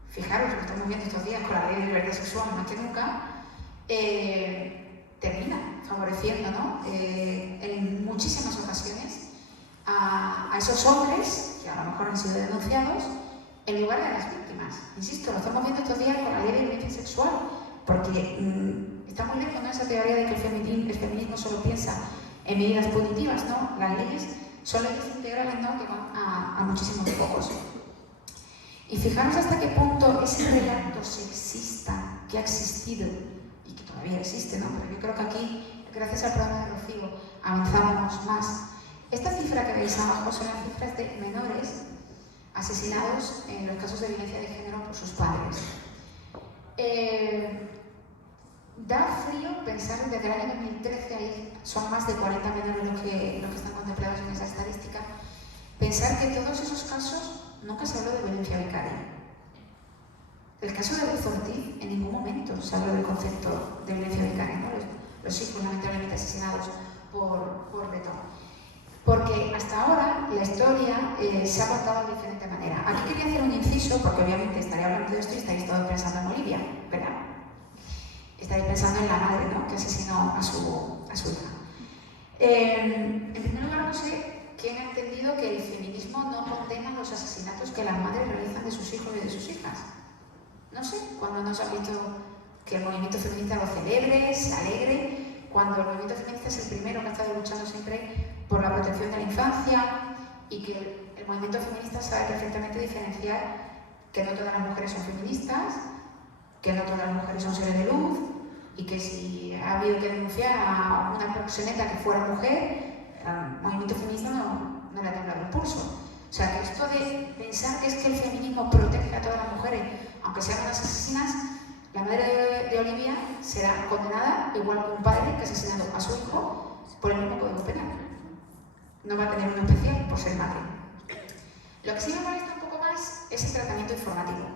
fijaros, lo estamos viendo estos días con la ley de libertad sexual más que nunca, termina favoreciendo, ¿no? En muchísimas ocasiones a esos hombres que a lo mejor han sido denunciados en lugar de las víctimas. Insisto, lo estamos viendo estos días con la ley de violencia sexual, porque está muy lejos, ¿no?, esa teoría de que el feminismo solo piensa en medidas punitivas, ¿no? Las leyes son leyes integrales, ¿no?, que van a muchísimos focos. Y fijaros hasta qué punto ese relato sexista que ha existido y que todavía existe, ¿no? Pero yo creo que aquí, gracias al programa de Rocío, avanzamos más. Esta cifra que veis abajo son las cifras de menores asesinados en los casos de violencia de género por sus padres. Da frío pensar que desde el año 2013 ahí son más de 40 menores los que están contemplados en esa estadística. Pensar que todos esos casos nunca se habló de violencia vicaria. El caso de Ruiz Ortiz, en ningún momento se habló del concepto de violencia vicaria, ¿no? Los hijos lamentablemente asesinados por Betón. Porque hasta ahora la historia se ha contado de diferente manera. Aquí quería hacer un inciso, porque obviamente estaría hablando de esto y estaréis todos pensando en Olivia, ¿verdad? Estaréis pensando en la madre, ¿no?, que asesinó a su hija. En primer lugar, no sé quién ha entendido que el feminismo no condena los asesinatos que las madres realizan de sus hijos y de sus hijas. No sé, cuando nos han visto que el movimiento feminista lo celebre, se alegre, cuando el movimiento feminista es el primero que ha estado luchando siempre por la protección de la infancia y que el movimiento feminista sabe perfectamente diferenciar que no todas las mujeres son feministas, que no todas las mujeres son seres de luz y que si ha habido que denunciar a una proxeneta que fuera mujer, al movimiento feminista no le ha temblado el pulso. O sea, que esto de pensar que es que el feminismo protege a todas las mujeres, aunque sean unas asesinas, la madre de Olivia será condenada igual que un padre que ha asesinado a su hijo por el mismo código penal. No va a tener uno especial por ser madre. Lo que sí me molesta un poco más es el tratamiento informativo.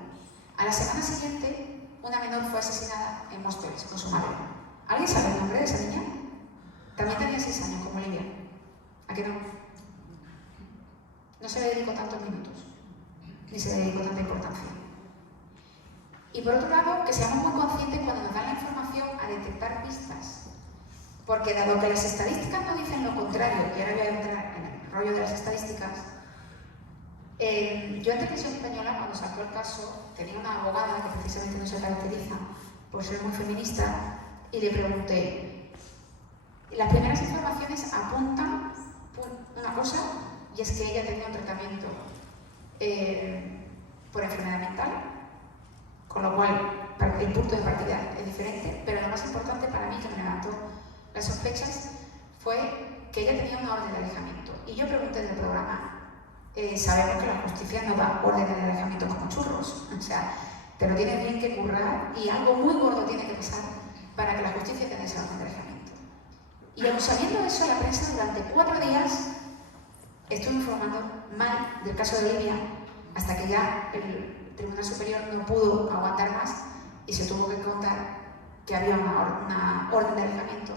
A la semana siguiente, una menor fue asesinada en Móstoles con su madre. ¿Alguien sabe el nombre de esa niña? También tenía 6 años, como Olivia. ¿A qué no? No se le dedicó tantos minutos, ni se le dedicó tanta importancia. Y por otro lado, que seamos muy conscientes cuando nos dan la información a detectar pistas. Porque dado que las estadísticas no dicen lo contrario, y ahora voy a entrar en el rollo de las estadísticas, yo en Televisión Española, cuando sacó el caso, tenía una abogada que precisamente no se caracteriza por ser muy feminista, y le pregunté, las primeras informaciones apuntan una cosa, y es que ella tenía un tratamiento por enfermedad mental, con lo cual el punto de partida es diferente, pero lo más importante para mí, que me levantó las sospechas, fue que ella tenía una orden de alejamiento. Y yo pregunté en el programa, sabemos que la justicia no da orden de alejamiento como churros, o sea, te lo tienes bien que currar y algo muy gordo tiene que pasar para que la justicia te dé esa orden de alejamiento. Y aun sabiendo eso, la prensa durante 4 días estuvo informando mal del caso de Olivia, hasta que ya el Tribunal Superior no pudo aguantar más y se tuvo que contar que había una orden de alejamiento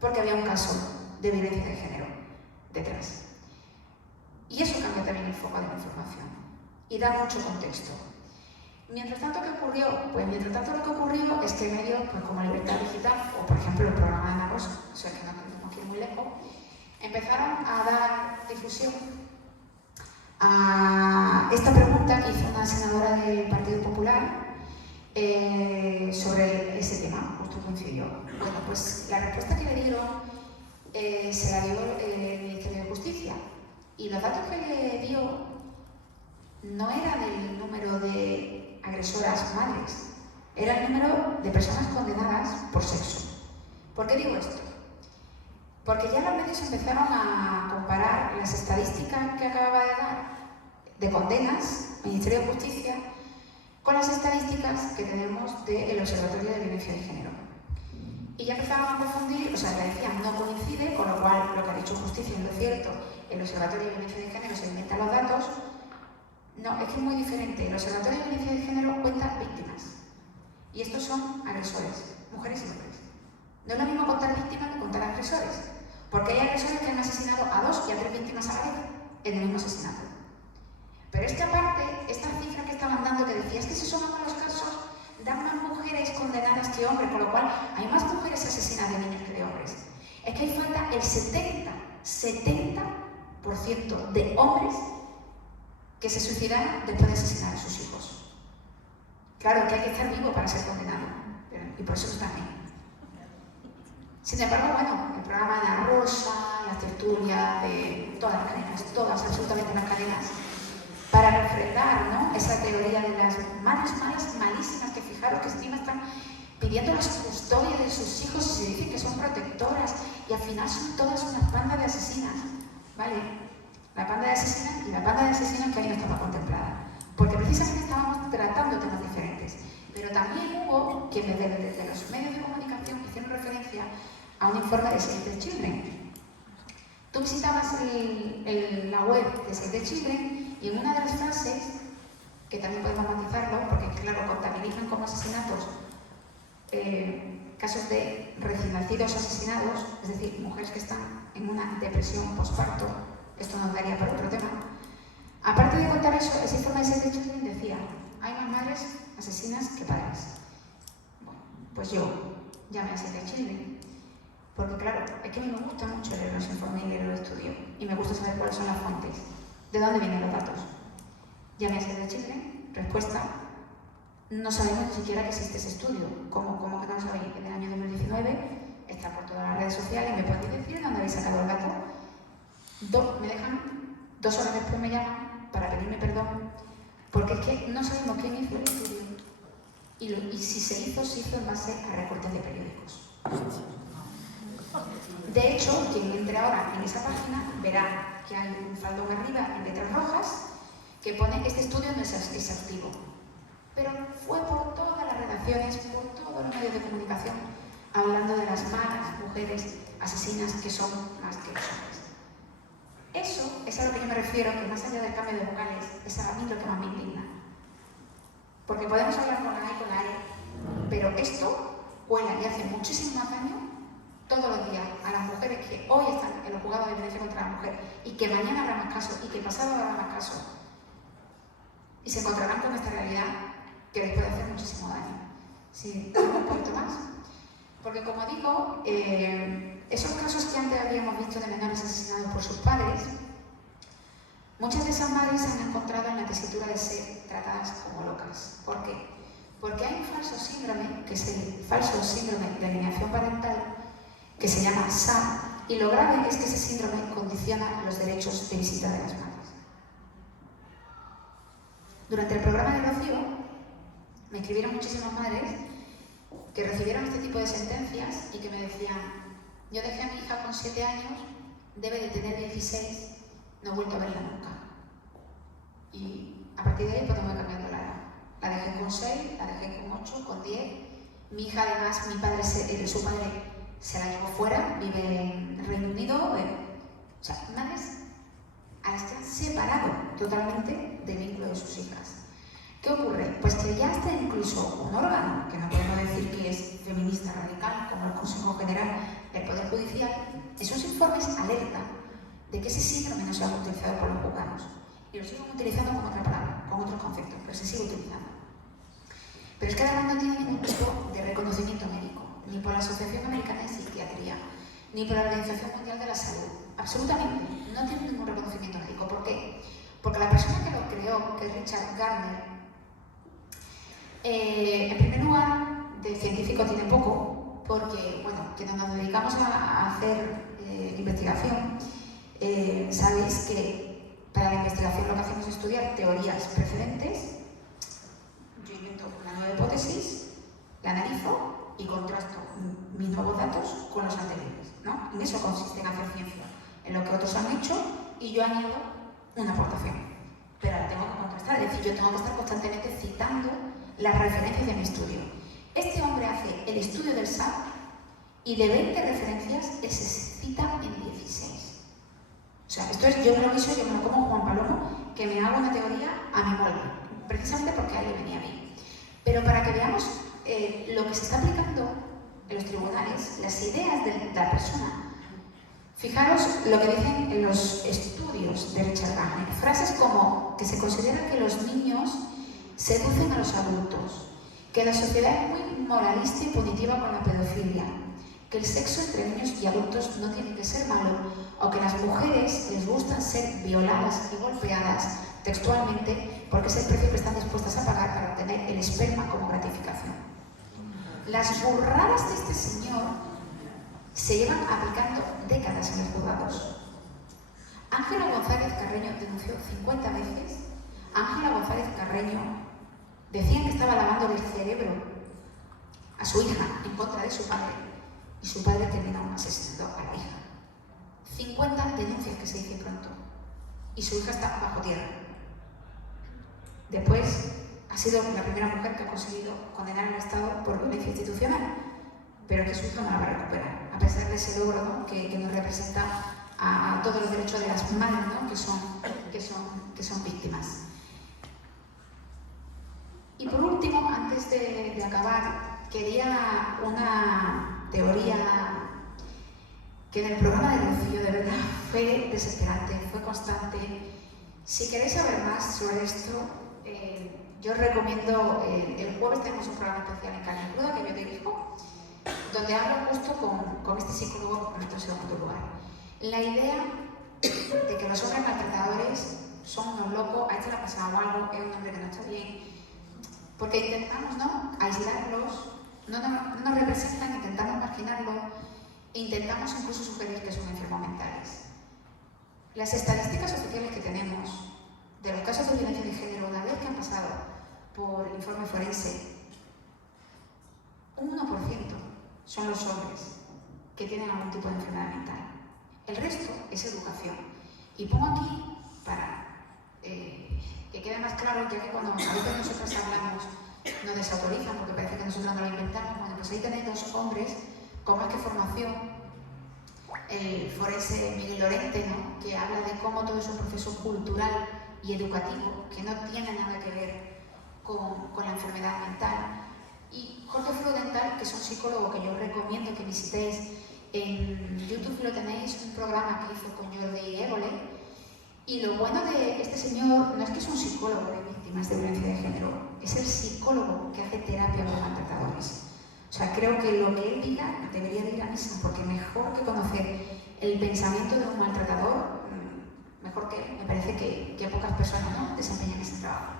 porque había un caso de violencia de género detrás. Y eso cambia también el foco de la información y da mucho contexto. Mientras tanto, ¿qué ocurrió? Pues mientras tanto lo que ocurrió es que medios pues, como Libertad Digital o por ejemplo el programa de Ana Rosa, o sea que no tenemos que ir muy lejos, empezaron a dar difusión a esta pregunta que hizo una senadora del Partido Popular sobre ese tema, justo coincidió. Bueno, pues la respuesta que le dieron se la dio el Ministerio de Justicia, y los datos que le dio no era del número de agresoras madres, era el número de personas condenadas por sexo. ¿Por qué digo esto? Porque ya los medios empezaron a comparar las estadísticas que acababa de dar de condenas, Ministerio de Justicia, con las estadísticas que tenemos del Observatorio de Violencia de Género. Y ya empezaron a confundir, o sea, le decían no coincide, con lo cual lo que ha dicho Justicia es lo cierto, el Observatorio de Violencia de Género se inventa los datos. No, es que es muy diferente. El Observatorio de Violencia de Género cuenta víctimas. Y estos son agresores, mujeres y hombres. No es lo mismo contar víctimas que contar agresores, porque hay agresores que han asesinado a 2 y a 3 víctimas a la vez en el mismo asesinato. Pero es que aparte, esta cifra que estaban dando, que decía, es que si sumamos los casos, dan más mujeres condenadas que hombres, con lo cual hay más mujeres asesinas de niños que de hombres. Es que hay falta el 70% de hombres que se suicidaron después de asesinar a sus hijos. Claro que hay que estar vivo para ser condenado, y por eso está bien. Sin embargo, bueno, el programa de La Rosa, la tertulia de todas las cadenas, todas, absolutamente las cadenas, para refrendar, ¿no?, esa teoría de las madres malas, malísimas, que fijaros que encima están pidiendo la custodia de sus hijos y se dicen que son protectoras, y al final son todas unas bandas de asesinas, ¿vale? La banda de asesinas y la banda de asesinos que ahí no estaba contemplada, porque precisamente estábamos tratando temas diferentes. Pero también hubo quienes desde los medios de comunicación hicieron referencia a un informe de Save the Children. Tú visitabas la web de Save the Children y en una de las frases, que también podemos matizarlo, porque claro, contabilizan como asesinatos casos de recién nacidos asesinados, es decir, mujeres que están en una depresión postparto. Esto nos daría para otro tema. Aparte de contar eso, ese informe de Save the Children decía, hay más madres asesinas que padres. Bueno, pues yo llamé a Save the Children, porque claro, es que a mí me gusta mucho leer los informes y leer los estudios, y me gusta saber cuáles son las fuentes, de dónde vienen los datos. Llamé a Save the Children, respuesta, no sabemos ni siquiera que existe ese estudio. ¿Cómo que no lo sabéis? En el año 2019 está por todas las redes sociales, ¿me podéis decir dónde habéis sacado el dato? Me dejan, 2 horas después me llaman para pedirme perdón, porque es que no sabemos quién hizo el estudio y si se hizo en base a recortes de periódicos. De hecho, quien entre ahora en esa página verá que hay un faldón arriba en letras rojas que pone que este estudio no es exhaustivo. Pero fue por todas las redacciones, por todos los medios de comunicación, hablando de las malas mujeres asesinas que son más que los hombres. Eso es a lo que yo me refiero, que más allá del cambio de vocales, es a mí lo que más me indigna. Porque podemos hablar con la A y con la E, pero esto cuela y hace muchísimo más daño todos los días a las mujeres que hoy están en los juzgados de violencia contra la mujer y que mañana habrá más casos y que pasado habrá más casos. Y se encontrarán con esta realidad que les puede hacer muchísimo daño. Sí, un poquito más. Porque como digo, esos casos que antes habíamos visto de menores asesinados por sus padres, muchas de esas madres se han encontrado en la tesitura de ser tratadas como locas. ¿Por qué? Porque hay un falso síndrome, que es el falso síndrome de alienación parental, que se llama SAM, y lo grave es que ese síndrome condiciona los derechos de visita de las madres. Durante el programa de Rocío, me escribieron muchísimas madres que recibieron este tipo de sentencias y que me decían, yo dejé a mi hija con 7 años, debe de tener 16, no he vuelto a verla nunca. Y a partir de ahí pues tengo que cambiando la edad. La dejé con 6, la dejé con 8, con 10. Mi hija además, su padre se la llevó fuera, vive en Reino Unido. O sea, madres a las que han separado totalmente del vínculo de sus hijas. ¿Qué ocurre? Pues que ya está incluso un órgano, que no podemos decir que es feminista radical, como el Consejo General del Poder Judicial, esos informes alertan de que ese síndrome no se ha utilizado por los juzgados. Y lo siguen utilizando con otra palabra, con otros conceptos, pero se sigue utilizando. Pero es que además no tiene ningún tipo de reconocimiento médico, ni por la Asociación Americana de Psiquiatría, ni por la Organización Mundial de la Salud. Absolutamente, no tiene ningún reconocimiento médico. ¿Por qué? Porque la persona que lo creó, que es Richard Gardner, en primer lugar, de científico tiene poco, porque, bueno, quienes nos dedicamos a hacer investigación, sabéis que para la investigación lo que hacemos es estudiar teorías precedentes. Yo invento una nueva hipótesis, la analizo y contrasto mis nuevos datos con los anteriores, ¿no? En eso consiste en hacer ciencia, en lo que otros han hecho y yo añado una aportación. Pero la tengo que contrastar, es decir, yo tengo que estar constantemente citando las referencias de mi estudio. Este hombre hace el estudio del SAP y de 20 referencias él se cita en 16. O sea, esto es, yo reviso, yo me lo como Juan Palomo, que me hago una teoría a mi molde, precisamente porque a él le venía bien. Pero para que veamos lo que se está aplicando en los tribunales, las ideas de la persona. Fijaros lo que dicen en los estudios de Richard Gardner. Frases como que se considera que los niños seducen a los adultos, que la sociedad es muy moralista y punitiva con la pedofilia, que el sexo entre niños y adultos no tiene que ser malo, o que a las mujeres les gusta ser violadas y golpeadas textualmente porque es el precio que están dispuestas a pagar para obtener el esperma como gratificación. Las burradas de este señor se llevan aplicando décadas en los juzgados. Ángela González Carreño denunció 50 veces. Ángela González Carreño decían que estaba lavándole el cerebro a su hija en contra de su padre y su padre terminó asesinando a la hija. 50 denuncias que se dice pronto y su hija está bajo tierra. Después ha sido la primera mujer que ha conseguido condenar al Estado por violencia institucional, pero que su hija no la va a recuperar, a pesar de ese logro, ¿no? que nos representa a todos los derechos de las madres, ¿no? que son víctimas. Y por último, antes de acabar, quería una teoría que en el programa de Rocío de verdad fue desesperante, fue constante. Si queréis saber más sobre esto, yo os recomiendo, el jueves tenemos un programa especial en Carne Cruda que yo dirijo, donde hablo justo con este psicólogo que comento en segundo lugar. La idea de que los hombres maltratadores son unos locos, a este le ha pasado algo, es un hombre que no está bien, porque intentamos, ¿no?, aislarlos, no nos representan, intentamos marginarlos, e intentamos incluso sugerir que son enfermos mentales. Las estadísticas oficiales que tenemos de los casos de violencia de género, una vez que han pasado por el informe forense, un 1% son los hombres que tienen algún tipo de enfermedad mental. El resto es educación. Y pongo aquí, para que quede más claro, ya que cuando a veces nosotros hablamos nos desautorizan porque parece que nosotros no lo inventamos. Bueno, pues ahí tenéis dos hombres con más que formación, el forense Miguel Lorente, ¿no?, que habla de cómo todo es un proceso cultural y educativo que no tiene nada que ver con la enfermedad mental. Y Jorge Frudental, que es un psicólogo que yo os recomiendo que visitéis, en YouTube lo tenéis, un programa que hizo con Jordi Évole. Y lo bueno de este señor no es que es un psicólogo de víctimas de violencia de género, es el psicólogo que hace terapia con maltratadores. O sea, creo que lo que él diga debería de ir a misa, porque mejor que conocer el pensamiento de un maltratador, mejor que, me parece que pocas personas, ¿no?, desempeñan ese trabajo.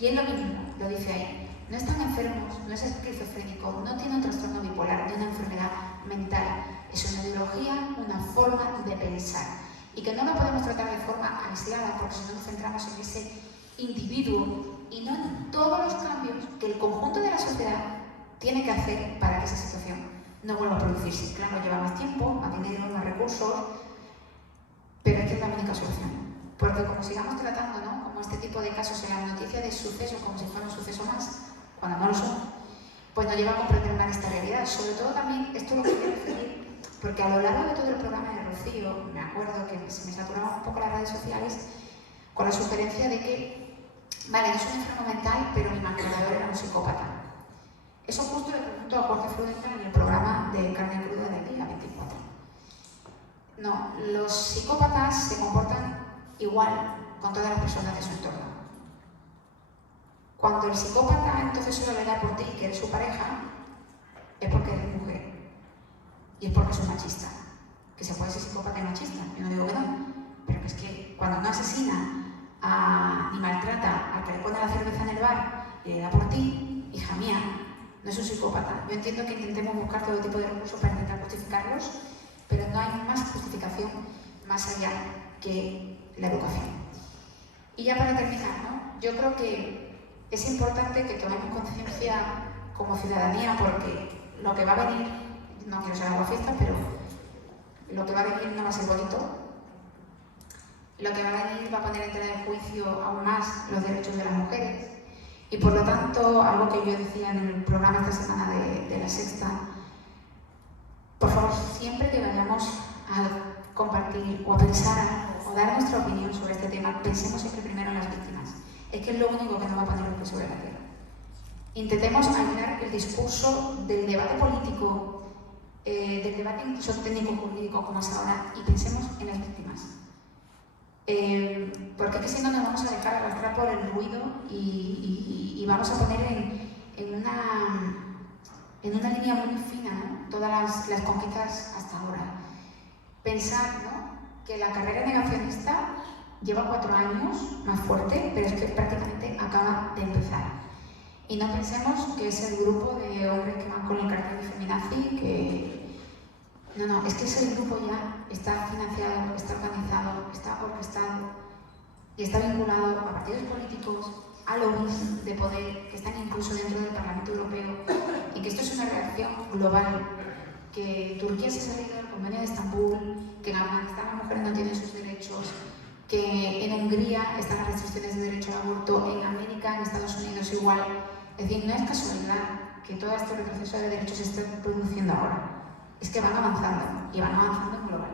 Y él lo mismo, lo dice ahí. No están enfermos, no es esquizofrénico, no tiene un trastorno bipolar ni una enfermedad mental. Es una ideología, una forma de pensar. Y que no lo podemos tratar de forma aislada, porque si no nos centramos en ese individuo y no en todos los cambios que el conjunto de la sociedad tiene que hacer para que esa situación no vuelva a producirse. Claro, lleva más tiempo, más dinero, más recursos, pero es que es la única solución. Porque como sigamos tratando, ¿no?, como este tipo de casos en la noticia de sucesos como si fuera un suceso más, cuando no lo son, pues nos lleva a comprender mal esta realidad. Sobre todo también, esto lo quería referir, porque a lo largo de todo el programa de Rocío, me acuerdo que se me saturaban un poco las redes sociales con la sugerencia de que, vale, no es un enfermo mental, pero mi maltratador era un psicópata. Eso justo le pregunto a Jorge Frudental en el programa de Carne Cruda del día 24. No, los psicópatas se comportan igual con todas las personas de su entorno. Cuando el psicópata entonces solo le da por ti, que eres su pareja, es porque eres mujer. Y es porque es un machista. Que se puede ser psicópata y machista, yo no digo que no. Pero es que cuando no asesina ni maltrata al que le pone la cerveza en el bar y le da por ti, hija mía, no es un psicópata. Yo entiendo que intentemos buscar todo tipo de recursos para intentar justificarlos, pero no hay más justificación más allá que la educación. Y ya para terminar, ¿no? Yo creo que es importante que tomemos conciencia como ciudadanía, porque lo que va a venir, no quiero ser aguafiestas, pero lo que va a venir no va a ser bonito. Lo que va a venir va a poner en tela de juicio aún más los derechos de las mujeres. Y por lo tanto, algo que yo decía en el programa esta semana de La Sexta, por favor, siempre que vayamos a compartir o a pensar o dar nuestra opinión sobre este tema, pensemos siempre primero en las víctimas. Es que es lo único que nos va a poner los pies sobre la tierra. Intentemos alinear el discurso del debate político, del debate incluso técnico-jurídico como es ahora, y pensemos en las víctimas. Porque es que si no nos vamos a dejar arrastrar por el ruido y vamos a poner en una línea muy fina, ¿no? Todas las conquistas hasta ahora. Pensar, ¿no?, que la carrera negacionista lleva 4 años más fuerte, pero es que prácticamente acaba de empezar. Y no pensemos que es el grupo de hombres que van con el cartel de feminazi, que... No, es que ese grupo ya está financiado, está organizado, está orquestado y está vinculado a partidos políticos, a lobbies de poder que están incluso dentro del Parlamento Europeo, y que esto es una reacción global, que Turquía se ha salido del Convenio de Estambul, que en Afganistán las mujeres no tienen sus derechos, que en Hungría están las restricciones de derecho al aborto, en América, en Estados Unidos igual. Es decir, no es casualidad que todo este retroceso de derechos se esté produciendo ahora. Es que van avanzando, y van avanzando en global.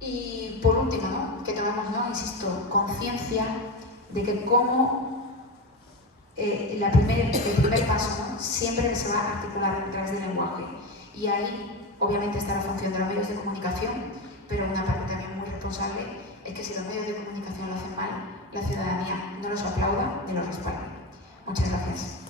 Y por último, ¿no?, que tomemos, ¿no?, insisto, conciencia de que como el primer paso, ¿no?, siempre se va a articular a través del lenguaje. Y ahí, obviamente, está la función de los medios de comunicación, pero una parte también muy responsable es que si los medios de comunicación lo hacen mal, la ciudadanía no los aplauda ni los respalda. Muchas gracias.